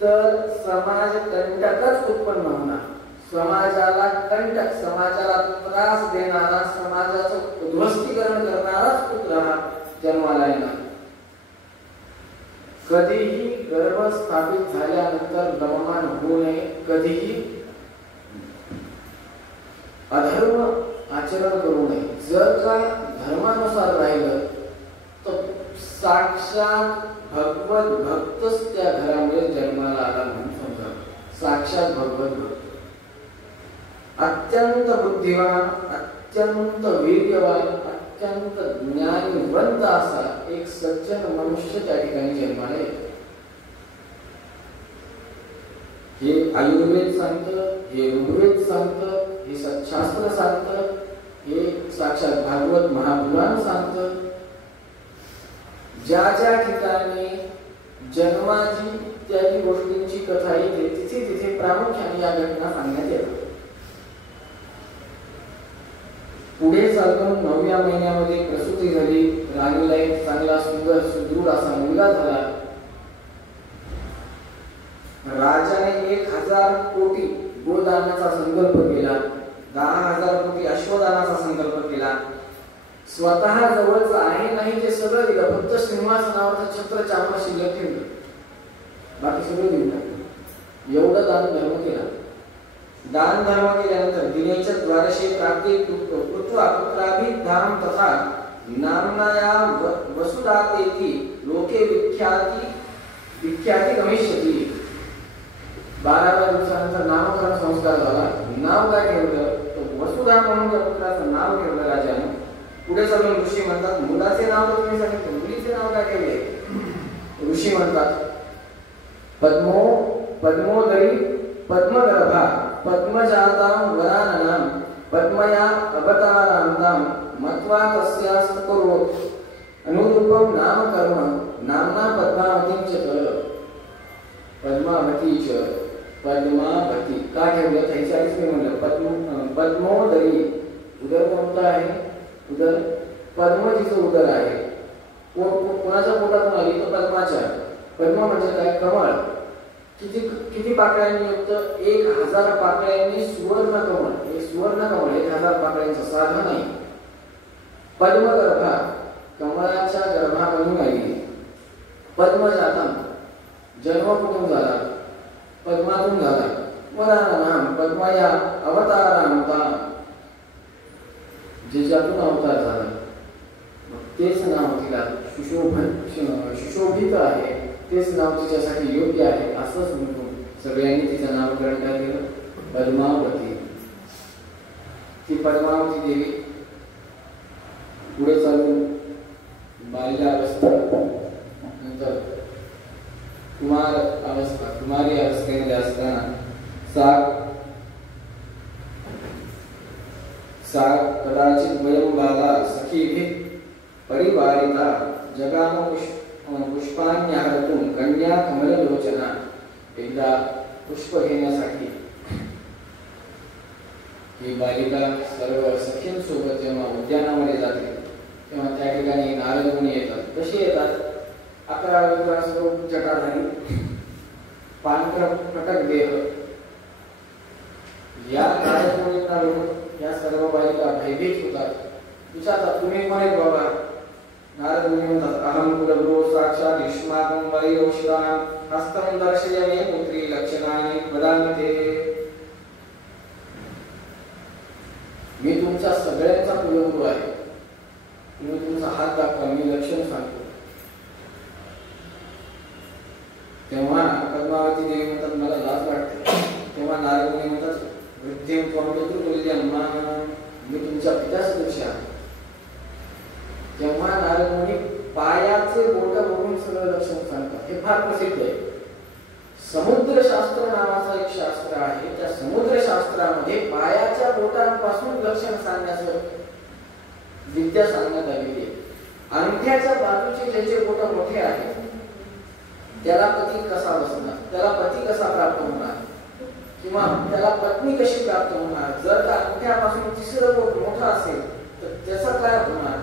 तर समाज कंटकच उत्पन्न होणार. समाजाला कंटक, समाजाला त्रास देणारा, समाजाचं उद्ध्वस्तीकरण करणाराच पुत्र हा जन्माला येणार. कधीही गर्भ स्थापित झाल्यानंतर रममाण होऊ नये, कधीही अधर्म आचरण करू नये. जर का धर्मानुसार राहिलं तर साक्षात भगवत भक्तच त्या घरामध्ये जन्माला आला म्हणून समजा. साक्षात भगवत भक्त, अत्यंत बुद्धिवान, अत्यंत वीर्यवान, अत्यंत ज्ञानवंत असा एक सज्जन मनुष्य त्या ठिकाणी जन्माला येतो. हे आयुर्वेद सांगतं, हे ऋग्वेद सांगतं, हे सत्शास्त्र सांगतं, हे साक्षात भागवत महापुराण सांगतं. ज्या ज्या ठिकाणी जन्माची इत्यादी गोष्टींची कथा येते तिथे तिथे प्रामुख्याने या घटना सांगण्यात येतात. पुढे चालून 9व्या महिन्यामध्ये प्रसूती झाली. राणीला एक चांगला सुंदर सुदृढ असा मुलगा झाला. राजाने 1000 कोटी गोदानाचा संकल्प केला, 10,000 कोटी अश्वदानाचा संकल्प केला. स्वतः जवळच आहे नाही ते सगळं दिलं, फक्त सिंहासनावरचं छत्र चामडा शिल्लक ठेवलं, बाकी सगळं दिलं. एवढं दान धर्म केला. दान धर्म केल्यानंतर दिनेच्या द्वारशे प्राप्ती कृत्वा पुत्राभिधाम तथा नामनाया वसुदातेति लोके विख्याती गमिष्यति. 12व्या दिवसानंतर नामकरण संस्कार झाला. नाव काय ठेवलं, तो वसुधा म्हणून त्या पुत्राचं नाव ठेवलं राजाने. पुढे चालून ऋषी म्हणतात, मुलाचे नाव तर तुम्ही सांगितलं, मुलीचे नाव काय ठेवले. ऋषी म्हणतात, पद्मोदरी पद्मगर्भा पद्मजातां वराननां पद्मया अवतारान्तां मत्वा तस्यास्तकुर्वोत् अनुरूपं नामकर्म नाम्ना पद्मावतीं च पद्मावती च पद्मावती का ठेवलं? 43 मी म्हणलं पद्मोदरी. उदर कोणतं आहे? उदर पद्मजीचं उदर आहे. कोणाच्या पोटातून आली? तर पद्माच्या. पद्म म्हणजे काय? कमळ. किती पाकळ्यांनी युक्त? 1000 पाकळ्यांनी सुवर्ण कमळ. हे सुवर्ण कमळ 1000 पाकळ्यांचं साधं नाही. पद्मगर्भा, कमळाच्या गर्भामधून आली. पद्मजातम, जन्म कुठून झाला? पद्मातून झाला. वराननाम पद्मया अवतारानुता, ज्याच्यातून अवतार झाला. तेच नाव तिला सुशोभित आहे, तेच नाव तिच्यासाठी योग्य आहे असंच म्हणून सगळ्यांनी तिचं नामकरण काय केलं? पद्मावती. ती पद्मावती देवी पुढे चालून बाल्यावस्था, नंतर कुमारी अवस्थेमध्ये असताना सा कदाचित वयं बाला सखीभिः परिवारिता जगाम पुष्पान्याहरतून कन्या कमललोचना. एकदा पुष्प घेण्यासाठी ही बालिका सर्व सखींसोबत जेव्हा उद्यानामध्ये जाते तेव्हा त्या ठिकाणी नारद मुनी येतात. कशी येतात? 11 स्वरूप जटाधारी, पांढरपटक देह. या नारद मुनींना या सर्व बालिका भयभीत होतात. विचारतात, तुम्ही कोण आहेत बाबा? नारद मुनी म्हणतात, अहम कुलगुरू साक्षात युष्माकं वैरोषितां हस्तं दर्शय मे पुत्री लक्षणानि वदामि ते. मी तुमच्या सगळ्यांचा कुलगुरू आहे. तुम्ही तुमचा हात दाखवा, मी लक्षण सांगतो. तेव्हा पद्मावती देवी म्हणतात, मला लाज वाटते. तेव्हा नारद मुनी म्हणतात, वृद्धिं त्वं पितृतुल्यं, मी तुमच्या पित्यासदृश आहे. तेव्हा नारद मुनी पायाचे बोट बघून सगळं लक्षण सांगतात. हे फार प्रसिद्ध आहे. समुद्रशास्त्र नावाचं एक शास्त्र आहे. त्या समुद्रशास्त्रामध्ये पायाच्या बोटांपासून लक्षण सांगण्याचं विद्या सांगण्यात आलेली आहे. अंगठ्याच्या बाजूचे ज्याचे बोट मोठे आहेत त्याला पती कसा बसणार, त्याला पती कसा प्राप्त होणार, किंवा त्याला पत्नी कशी प्राप्त होणार. जर का अंगठ्यापासून तिसरं बोट मोठं असेल तर त्याचं काय होणार.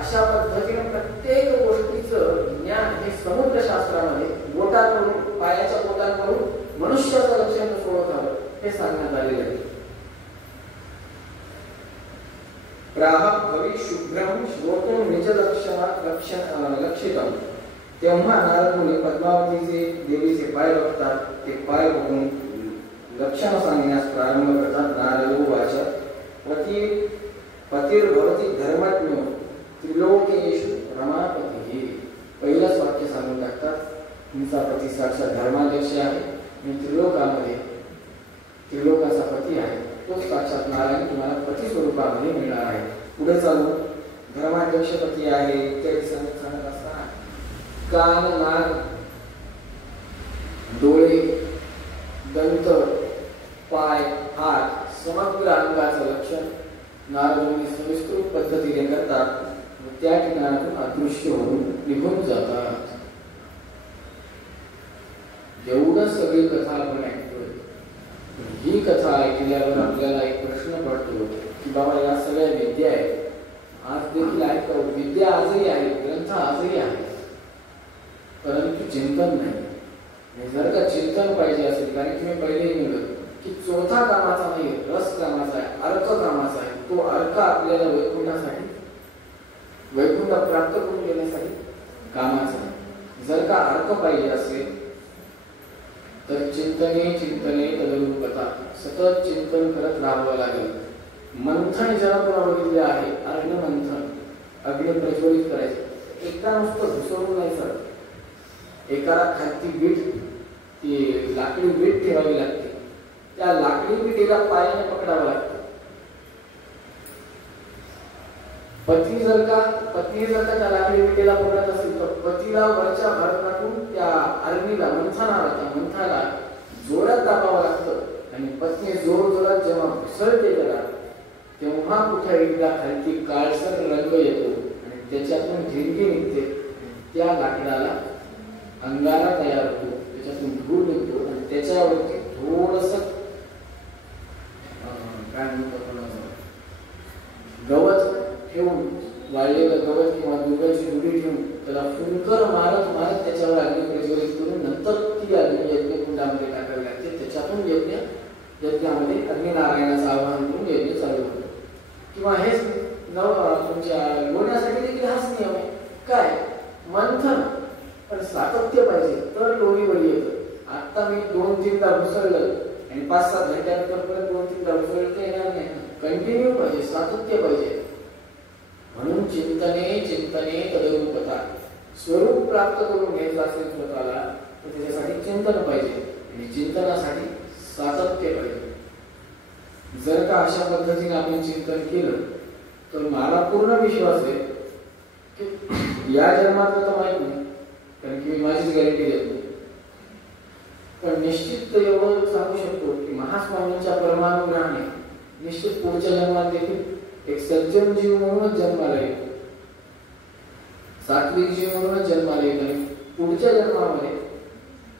अशा पद्धतीने प्रत्येक गोष्टीचं ज्ञान हे समुद्रशास्त्रामध्ये बोटांवरून, पायाच्या बोटांवरून मनुष्याचं लक्षण सोडवत हे सांगण्यात आलेले आहे. प्राह भवी शुभ्रम श्रोतुं निज लक्षितम. तेव्हा नारद मुनी पद्मावतीचे देवीचे पाय बघतात. ते पाय बघून लक्षण सांगण्यास प्रारंभ करतात. नारदो वाचा पतिर्भवती धर्मज्ञ त्रिलोकेषु रमापती. पहिलंच वाक्य सांगून टाकतात, तुमचा पती साक्षात धर्माध्यक्ष आहे. मी त्रिलोकामध्ये त्रिलोकाचा पती आहे. तो साक्षात नारायण तुम्हाला पती स्वरूपामध्ये मिळणार आहे. पुढे चालू धर्माध्यक्ष पती आहे इत्यादी सांगत असताना कान, नाक, डोळे, दंत, पाय, हात, समग्र अंगाचं लक्षण नारद मुनी सविस्तृत पद्धतीने करतात. त्या ठिकाणातून अदृश्य होऊन निघून जातात. एवढं सगळी कथा आपण ऐकतोय. ही कथा ऐकल्यावर आपल्याला एक प्रश्न पडतो की बाबा या सगळ्या विद्या आहेत, आज देखील आहेत का? विद्या आजही आहे, ग्रंथ आजही आहे, परंतु चिंतन नाही. जर का चिंतन पाहिजे असेल, कारण की मी पहिलेही म्हणलं की चौथा कामाचा नाही, रस कामाचा आहे, अर्थ कामाचा आहे. तो अर्थ आपल्याला वैकुंठासाठी, वैकुंठ प्राप्त करून घेण्यासाठी कामाचा आहे. जर का अर्थ पाहिजे असेल तर चिंतने चिंतने तदरूपता, सतत चिंतन करत राहावं लागेल. मंथन ज्याला पुन्हा बघितले आहे, अग्नि मंथन, अग्नि प्रज्वलित करायचे. एकदा नुसतं घुसवून नाही सर, एकाला खालती वीट, ती लाकडी वीट ठेवावी लागते. त्या लाकडी विटीला पायाने पकडावं लागतं. पत्नी जर का त्या लाकडी विटीला पकडत असेल तर पतीला वरच्या भागात टाकून त्या अग्नीला, मंथनाला जोरात दाबावं लागतं. आणि पत्नी जोरात जेव्हा घुसळते त्याला, तेव्हा कुठे एकदा खालती काळसर रंग येतो आणि त्याच्यातून ढिंगी निघते. त्या लाकडाला अंगारा तयार होतो, त्याच्यातून धूळ निघतो आणि त्याच्यावरती थोडस काय म्हणतो गवत ठेवून, वाळलेलं गवत किंवा दुधाची जुडी ठेवून त्याला फुंकर मारत मारत त्याच्यावर अग्नी प्रज्वलित करून नंतर ती अग्नी यज्ञकुंडामध्ये टाकावी लागते. त्याच्यातून यज्ञामध्ये अग्निनारायणाचं आवाहन करून यज्ञ चालू होतो. किंवा हेच तुमच्या लोण्यासाठी देखील हाच नियम आहे. काय मंथन पण सातत्य पाहिजे तर लोणीवर येतं. आता मी 2-3दा घुसळलं आणि 5-7 घंट्यानंतर परत 2-3दा घुसळलं तर येणार नाही. कंटिन्यू पाहिजे, सातत्य पाहिजे. म्हणून चिंतने तदरूपता. स्वरूप प्राप्त करून घ्यायचं असेल स्वतःला तर त्याच्यासाठी चिंतन पाहिजे आणि चिंतनासाठी सातत्य पाहिजे. जर का अशा पद्धतीने आपण चिंतन केलं तर मला पूर्ण विश्वास आहे की या जन्मात तर माहित नाही, कारण की मी माझीच गॅरंटी देतो, पण निश्चित एवढं सांगू शकतो की महास्वामींच्या परमानुग्रहाने निश्चित पुढच्या जन्मात देखील एक सज्जन जीव म्हणूनच जन्माला येतो, सात्विक जीव म्हणूनच जन्माला येतो. आणि पुढच्या जन्मामध्ये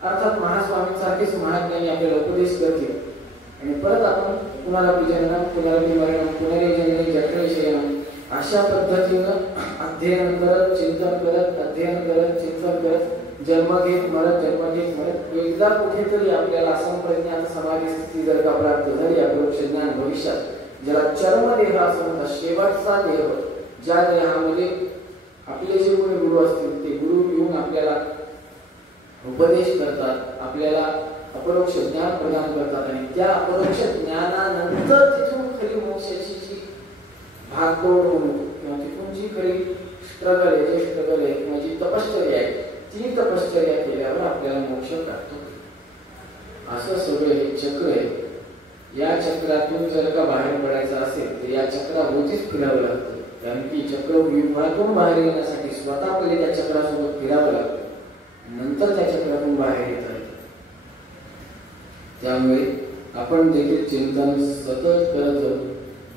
अर्थात महास्वामींसारखेच महाज्ञानी आपल्याला उपदेश करतील आणि परत आपण पुनरावृत्ती जननम पुनरावृत्ती मरणम पुनरेजन्म जठरशयनम अशा पद्धतीनं अध्ययन करत चिंतन करत अध्ययन करत चिंतन करत जन्म घेत मरत एकदा कुठेतरी आपल्याला संप्रज्ञात समाधी स्थिती जर का प्राप्त झाली अपरोक्ष ज्ञान भविष्यात ज्याला चर्मदेह असं म्हणतात, शेवटचा देह, ज्या देहामध्ये आपले जे कोणी गुरु असतील ते गुरु येऊन आपल्याला उपदेश करतात, आपल्याला अपरोक्ष ज्ञान प्रदान करतात आणि त्या अपरोक्ष ज्ञानानंतर तिथून खरी मोक्षाची जी भागदौड होतो किंवा तिथून जी खरी स्ट्रगल आहे किंवा जी तपश्चर्या आहे ती तपश्चर्या केल्यावर आपल्याला मोक्ष प्राप्त होतो. असं सगळं हे चक्र आहे. या चक्रातून जर का बाहेर पडायचं असेल तर या चक्राभोवतीच फिरावं लागतं, कारण की चक्रव्यूहातून बाहेर येण्यासाठी स्वतः पहिले त्या चक्रासोबत फिरावं लागतं, नंतर त्या चक्रातून बाहेर येता येतं. त्यामुळे आपण देखील चिंतन सतत करत जाऊ.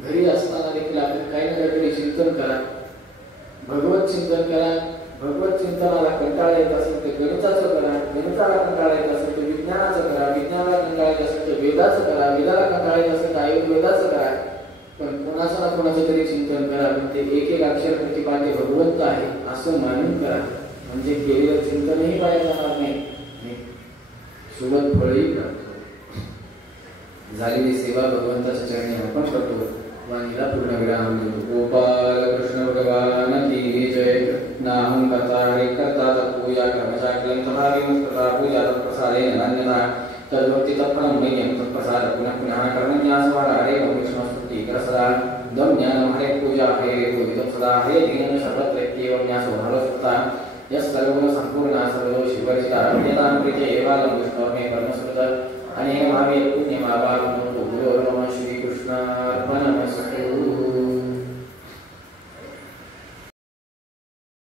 घरी असताना देखील आपण काही ना काहीतरी चिंतन करा, भगवत चिंतन करा. भगवत चिंतनाला कंटाळा येत असेल तर गणिताचं करा, गणिताला कंटाळा येत असेल तर विज्ञानाचं करा, विज्ञानाला कंटाळा येत असेल तर वेदाचं करा, वेदाला कंटाळा येत असेल तर आयुर्वेदाचं करा. पण कोणाचं ना कोणाचं तरी चिंतन करा, पण ते एक अक्षर प्रतिपाद्य भगवंत आहे असं मानून करा, म्हणजे केलेलं चिंतनही वाया जाणार नाही आणि सोबत फळही प्राप्त होईल. झालेली सेवा भगवंताच्या चरणी आपण करतो. वाणीला पूर्ण विराम देतो. गोपाल कृष्ण भगवान की जय. नाहं कर्ता हरे कर्ता तत्पूजा कर्मचाक्लं तथापि मुक्तता पूजा तत्प्रसादेन अन्यथा तद्भक्ति तत्फलं मह्यं तत्प्रसाद पुनः पुनः कर्मज्ञासवाद हरे विष्णुस्तुति करसदा दम ज्ञानं हरे पूजा हरे बोधि सदा हरे दीनं सर्वत्रैत्येवं न्यासो भरवसुता यः सर्वगुण संपूर्णः सर्वदोषविवर्जितः यदां प्रीत्या एवालं विष्णोर्मे परमस्कृतः अनेन भावे